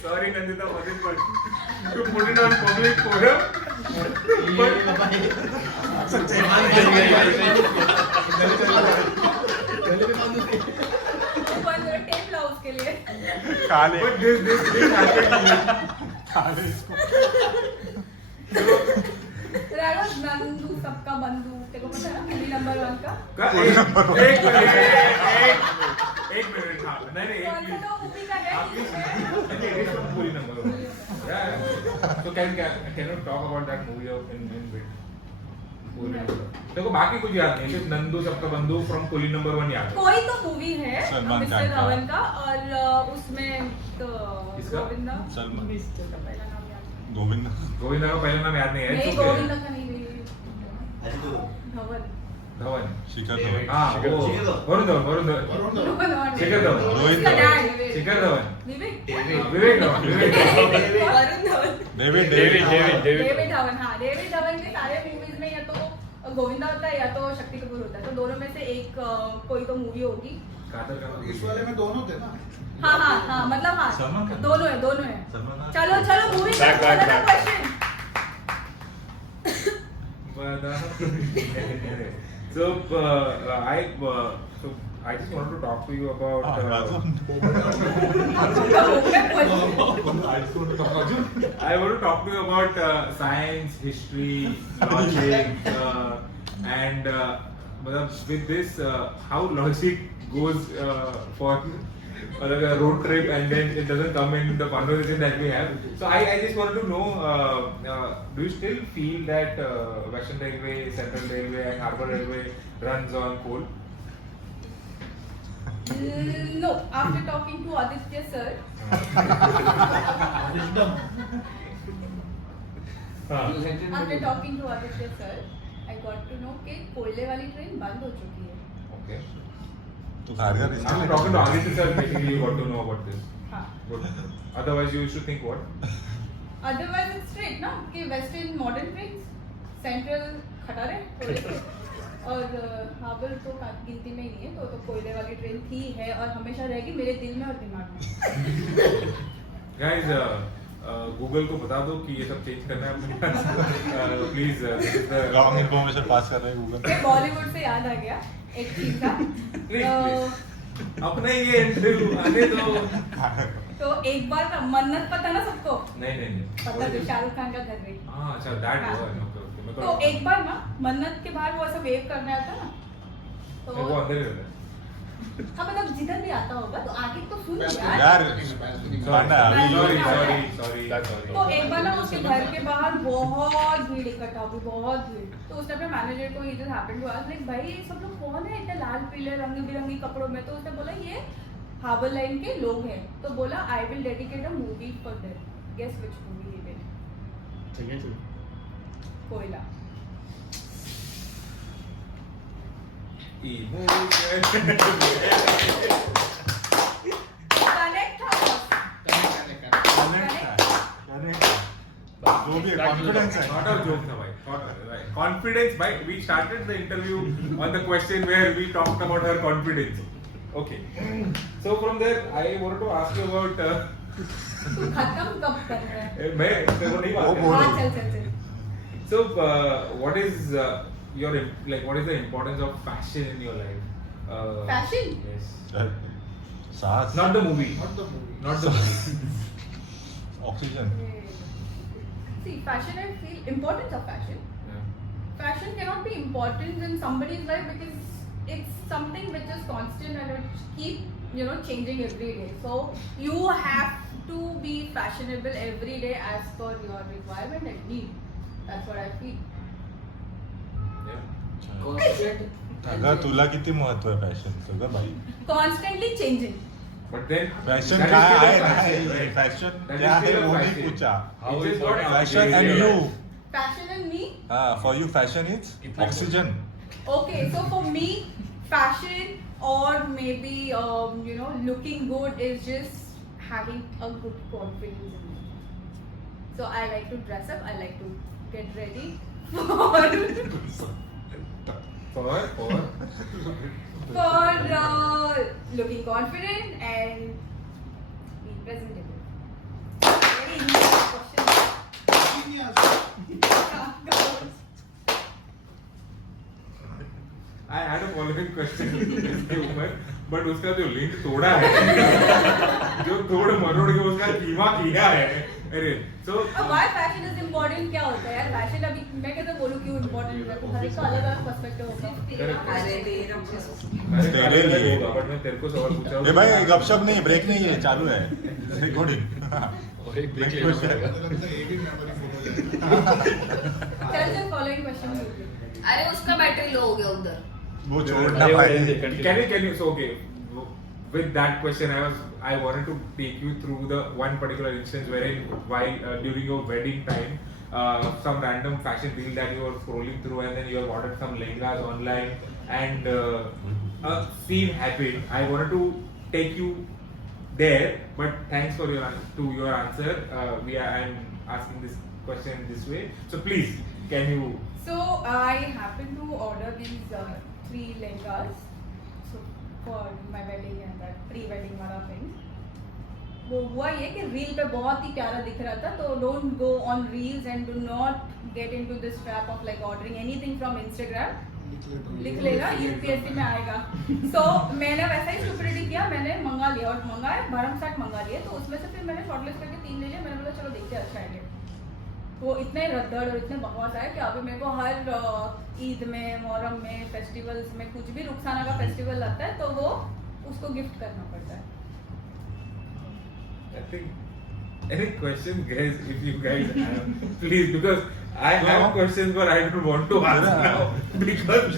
Sorry Nandita for this, but to put it on public forum, ऊपर मेरा टेप लाओ उसके लिए। काले but this happened. काले इसको राघव नंदू सबका बंधु, तेरे को पता है ना हिंदी नंबर 1 का? एक मिनट हाँ नहीं कौन सा तो मूवी का है जिसमें it is from Puri number 1. Yeah. So can you talk about that movie in bit? देखो बाकी कुछ याद नहीं, सिर्फ नंदू सबका बंधु फ्रॉम पुली नंबर 1 याद है। कोई तो मूवी है सलमान मिस्टर खान का। धवन का, और उसमें तो किसका? गोविंदा सलमान। मिस्टर का पहला नाम याद नहीं। गोविंद गोविंदा का पहला नाम याद नहीं है। नहीं it's okay. गोविंदा का नहीं, धवन। धवन। शिखर धवन। हाँ वो वरुण धवन Varun Dhawan. धवन शिखर धवन। रोहित उसका Dhawan. Dad Shikhar Dhawan. Vivek Vivek Dhawan. Varun Dhawan. David David Dhawan. हाँ, डेविड धवन के सारे मूवीज में या तो गोविंदा होता है या तो शक्ति कपूर होता है, तो दोनों में से एक कोई तो मूवी होगी. कातर का इस वाले में दोनों थे ना. हाँ मतलब सलमान हाँ खान. दोनों है सलमान खान. चलो movie Back. Question. So I just wanted to talk to you about. I want to talk to you about science, history, logic, and with this, how logic goes for like a road trip, and then it doesn't come in the conversation that we have. So I just wanted to know, do you still feel that Western Railway, Central Railway, and Harbour Railway runs on coal? No, after talking to Aditya sir, Wisdom. after talking to Aditya sir, I got to know कि कोयले वाली ट्रेन बंद हो चुकी है. Okay. तो Kharghar I'm talking to Aditya sir. Basically, you got to know about this. हाँ. Good. Otherwise, you should think what? Otherwise it's straight ना कि वेस्टर्न मॉडर्न ट्रेन्स, सेंट्रल खटारे थोड़े से, और हार्बर तो गिनती में ही नहीं है, तो कोयले वाली ट्रेन थी है और हमेशा रहेगी मेरे दिल में और दिमाग में. Guys, Google को बता दो कि ये सब चेंज करना है अपने पास. Please, this is the wrong information pass कर रहे हैं गूगल. ये बॉलीवुड से याद आ गया एक चीज का. अपने ये इंटरव्यू आने दो. तो एक बार का मन्नत पता ना सबको, नहीं. पता तो शाहरुख खान का घर में. हाँ, अच्छा, that हाँ. one. Okay. तो एक बार ना मन्नत के बाहर वो ऐसा वेव करने आता ना, तो वो अंदर ही रहता है. हाँ मतलब जिधर भी आता होगा तो आगे तो सुन यार. यार Sorry, मानना है, अभी sorry. तो एक बार ना उसके घर के बाहर बहुत भीड़ इकट्ठा हुई, बहुत भीड़. तो उसने अपने मैनेजर को ये जो हैपेंड हुआ, लाइक भाई ये सब लोग कौन है इतने लाल पीले रंग बिरंगी कपड़ों में. तो उसने बोला ये हार्बर लाइन के लोग हैं. तो बोला I will dedicate a movie for them. Guess which movie he did? Koyla. Connect था. जो भी कॉन्फिडेंस है. Not a joke था भाई. Confidence, भाई. We started the interview on the question where we talked about her confidence. Okay. So from there, I wanted to ask you about. तू खत्म कब कर रहा है? मैं तेरे को नहीं वो बात बोल. हाँ चल. So, what is what is the importance of fashion in your life? Fashion? Yes. सांस. Not the movie. Not the movie. Not the movie. Oxygen. See, fashion, I feel importance of fashion. Yeah. Fashion cannot be important in somebody's life because it's something which is constant and it keep changing every day. So you have to be fashionable every day as per your requirement and need. That's what I feel. Yeah. अगं तुला किती महत्व आहे फॅशन सगळं by. Constantly changing. But then fashion that is काय still a आहे fashion, नाही. right? फॅशन That क्या is आहे still a वो नाही fashion. पूछा. It is what fashion is and it? you. Fashion and me. For you fashion is oxygen. Okay, so for me, fashion or maybe looking good is just having a good confidence in me. So I like to dress up. I like to get ready for looking confident and being presentable. Very easy question. Genius. I had a following question इसके ऊपर, but उसका जो लिंक तोड़ा है, जो तोड़ मरोड़ के उसका कीमा किया है, अरे, so Why fashion is important क्या होता है यार? Fashion अभी मैं कैसे बोलूँ क्यों important है? तो हर एक का अलग अलग पर्सपेक्टिव होगा. अरे तेरा अरे होगा, but मैं तेरे को सवाल पूछा हूँ. ए भाई गपशप नहीं ब्रेक नहीं है चालू है रिकॉर्डिंग. और एक ब्रेक लेना पड़ेगा. मुझे लगता है ये भी memory photo है. चल following question होगी. अरे उसका बैटरी लो हो गया उधर. वो छोड़ना भाई. Can you so okay? With that question, I wanted to take you through the one particular instance wherein while during your wedding time, some random fashion reel that you were scrolling through and then you have ordered some lehengas online and a scene happened. I wanted to take you there. But thanks for your answer. I'm asking this question this way. So please, can you? So I happened to order these 3 lehengas so for my wedding and that pre-wedding वाला thing. वो हुआ ये कि रील पे बहुत ही प्यारा दिख रहा था, तो don't go on reels and do not get into this trap of like ordering anything from Instagram. लिख लेगा यूपीएससी में आएगा. सो मैंने वैसा ही स्टुपिडिटी किया, मैंने मंगा लिया और मंगाए भरमसाठ मंगा लिए. तो उसमें से फिर मैंने शॉर्टलिस्ट करके 3 ले लिए. मैंने बोला चलो देखते हैं अच्छा आएगा. वो इतने रद्दड़ और इतने बकवास आए कि अभी मेरे को हर ईद में, मुहर्रम में, फेस्टिवल्स में कुछ भी रुखसाना का फेस्टिवल आता है तो वो उसको गिफ्ट करना पड़ता है. I think any questions, guys? If you guys have, please, because I have questions, but I don't want to ask now because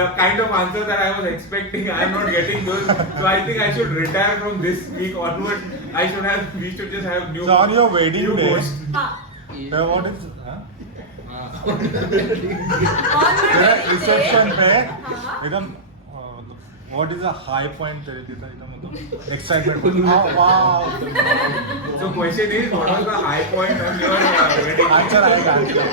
the kind of answer that I was expecting, I am not getting those. So I think I should retire from this week onward. We should just have new. So on your wedding new day, host. हाँ. what is? On my wedding reception पे हाँ. एकदम what is the high point तेरे लिए था एकदम मतलब excitement. Wow. So question is, what was the high point of your wedding? Answer आएगा answer.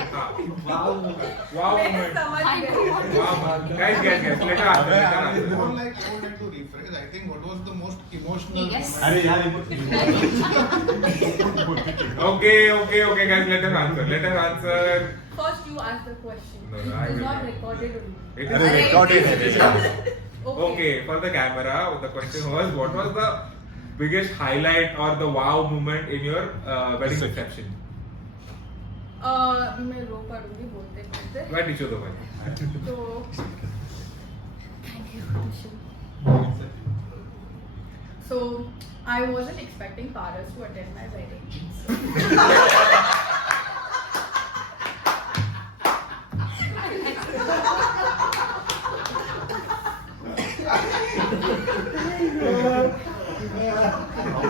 Wow मैंने moment. समझ गई. Wow. Guys, let her answer. I would like to rephrase. I think what was the most emotional Yes. moment? अरे यार Okay, guys, let her answer. First you ask the question. No, I It's will. not recorded only. It अरे is recorded. okay. For the camera, the question was, what was the biggest highlight or the wow moment in your wedding reception? मैं रो पड़ूंगी बोलते बोलते. Why did you do that? तो So I wasn't expecting Paras to attend my wedding.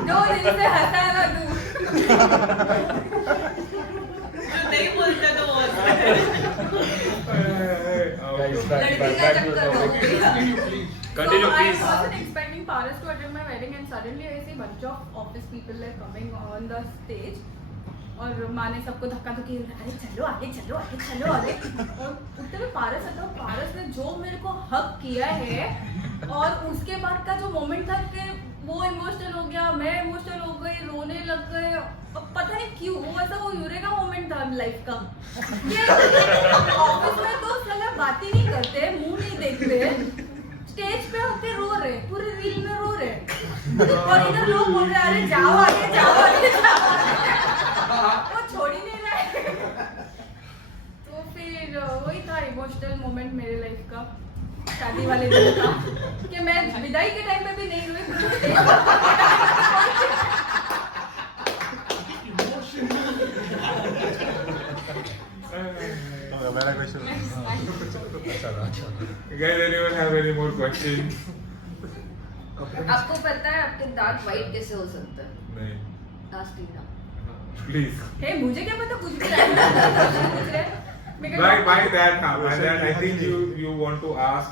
दो दिन से हंसा ना तू. नहीं बोलते तो Continue, So please. I wasn't expecting Paras to attend my wedding and suddenly I see bunch of office people like coming on the stage. और माँ ने सबको धक्का धुकी, अरे चलो आगे चलो आगे चलो आगे. और उतने में पारस आता, पारस ने जो मेरे को हक किया है और उसके बाद का जो मोमेंट था कि वो इमोशनल हो गया, मैं इमोशनल हो गई, रोने लग गए. अब पता नहीं क्यों वो ऐसा वो यूरेका मोमेंट था लाइफ का. ऑफिस में तो साला बात ही नहीं करते, मुंह नहीं देखते, स्टेज पे होके रो रहे, पूरे रील में रो रहे और इधर लोग बोल रहे अरे जाओ आगे जाओ आगे जाओ आगे. वो छोड़ ही नहीं रहे. तो फिर वही था इमोशनल मोमेंट मेरे लाइफ का, शादी वाले दिन का, कि मैं विदाई के टाइम पे भी नहीं रोई. मेरा question. Guys, anyone have any more questions? आपको पता है आपके दांत व्हाइट कैसे हो सकता है? नहीं. Ask Tina. Please. हे मुझे क्या पता कुछ भी रहा. By that, I think you want to ask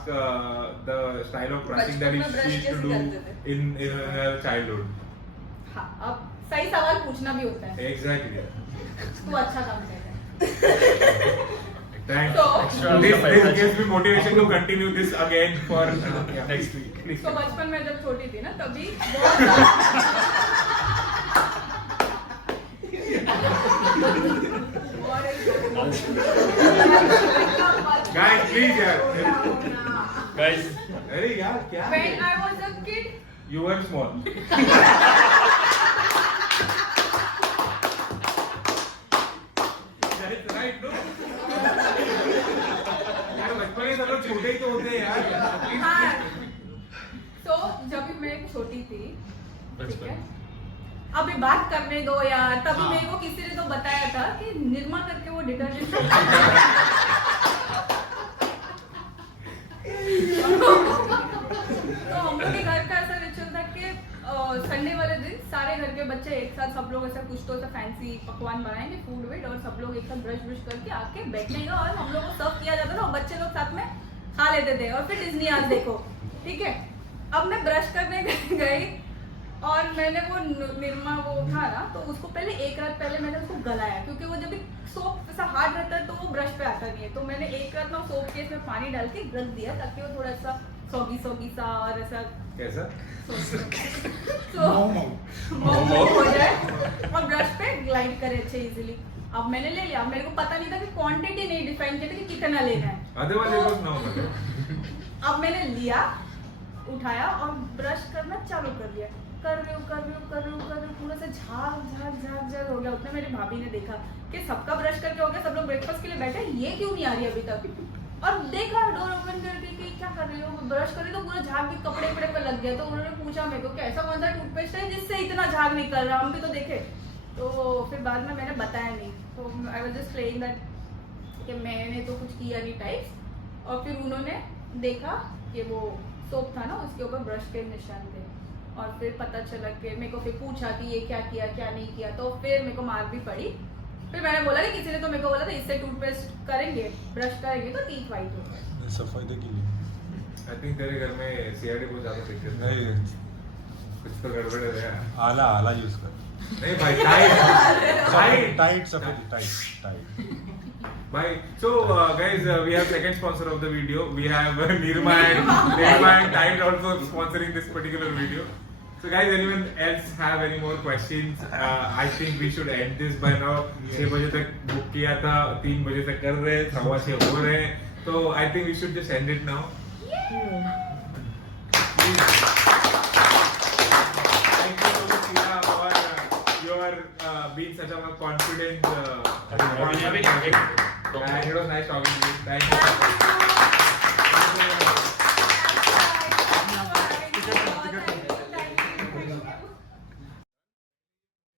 the style of brushing that बचपन में she used to brush do कैसे करते in her childhood. हाँ, अब सही सवाल पूछना भी होता है. Exactly. तू अच्छा काम कर रहा है. Thanks. So- This gives me motivation to continue this again for next week. Please. तो बचपन में जब छोटी थी ना तभी बहुत Guys, please, यार. Guys, अरे यार क्या है? When I was a kid, You were small. That is right, no? यार बचपन में सब लोग छोटे ही तो होते हैं यार. हाँ. तो जब भी मैं छोटी थी, ठीक है, अभी बात करने दो यार. तभी मेरे को किसी ने तो बताया था कि निर्मा करके वो डिटर्जेंट तो हम लोग के घर का ऐसा रिचुअल था कि संडे वाले दिन सारे घर के बच्चे एक साथ सब लोग ऐसा कुछ तो ऐसा फैंसी पकवान बनाएंगे फूड विड और सब लोग एक साथ ब्रश ब्रश करके आके बैठने का और हम लोग को सर्व किया जाता था और बच्चे लोग साथ में खा लेते थे और फिर डिज्नी आज देखो. ठीक है, अब मैं ब्रश करने गई और मैंने वो निरमा वो था ना, तो उसको पहले एक रात पहले मैंने उसको गलाया, क्योंकि वो जब भी सोप ऐसा हार्ड रहता है तो वो ब्रश पे आता नहीं है, तो मैंने एक रात ना सोप के इसमें पानी डाल के रख दिया ताकि वो थोड़ा सा सॉगी सा और ऐसा कैसा? मोमो हो जाए और ब्रश पे ग्लाइड करे अच्छे इजीली। अब मैंने ले लिया, अब मेरे को पता नहीं था कि क्वांटिटी नहीं डिफाइन किया था कि कितना लेना है। Otherwise it was no matter. अब मैंने लिया, उठाया और ब्रश करना चालू कर दिया, कर रही हूँ पूरा से झाग हो गया। उतने मेरी भाभी ने देखा कि सबका ब्रश करके हो गया, सब लोग ब्रेकफास्ट के लिए बैठे, ये क्यों नहीं आ रही अभी तक। और देखा डोर ओपन करके कि क्या कर रही हो, ब्रश कर रही तो पूरा झाग भी कपड़े पे लग गया। तो उन्होंने पूछा मेरे को कि ऐसा कौन सा टूथपेस्ट है जिससे इतना झाग निकल रहा, हम भी तो देखे। तो फिर बाद में मैंने बताया नहीं, तो I was just playing that कि मैंने तो कुछ किया नहीं टाइप्स। और फिर उन्होंने देखा कि वो सोप था ना, उसके ऊपर ब्रश के निशान थे, और फिर पता चला कि मेरे को फिर पूछा कि ये क्या किया क्या नहीं किया, तो फिर मेरे को मार भी पड़ी। फिर मैंने बोला कि किसी ने तो मेरे को बोला था इससे टूथपेस्ट करेंगे, ब्रश करेंगे तो टीथ वाइट होगा। सफाई तो की I think तेरे घर में CID बहुत ज्यादा दिक्कत है। नहीं, कुछ तो गड़बड़ है यार। आला यूज कर। नहीं भाई, tight tight Bye. So, guys, we have second sponsor of the video. We have Nirma and Tide also sponsoring this particular video. So, guys, anyone else have any more questions? I think we should end this by now. 6 बजे तक बुक किया था, 3 बजे तक कर रहे, 6:15 हो रहे हैं. So, I think we should just end it now. Please. Thank you so much, Sheila, for your being such a confident. And it was nice talking to you. Thank you.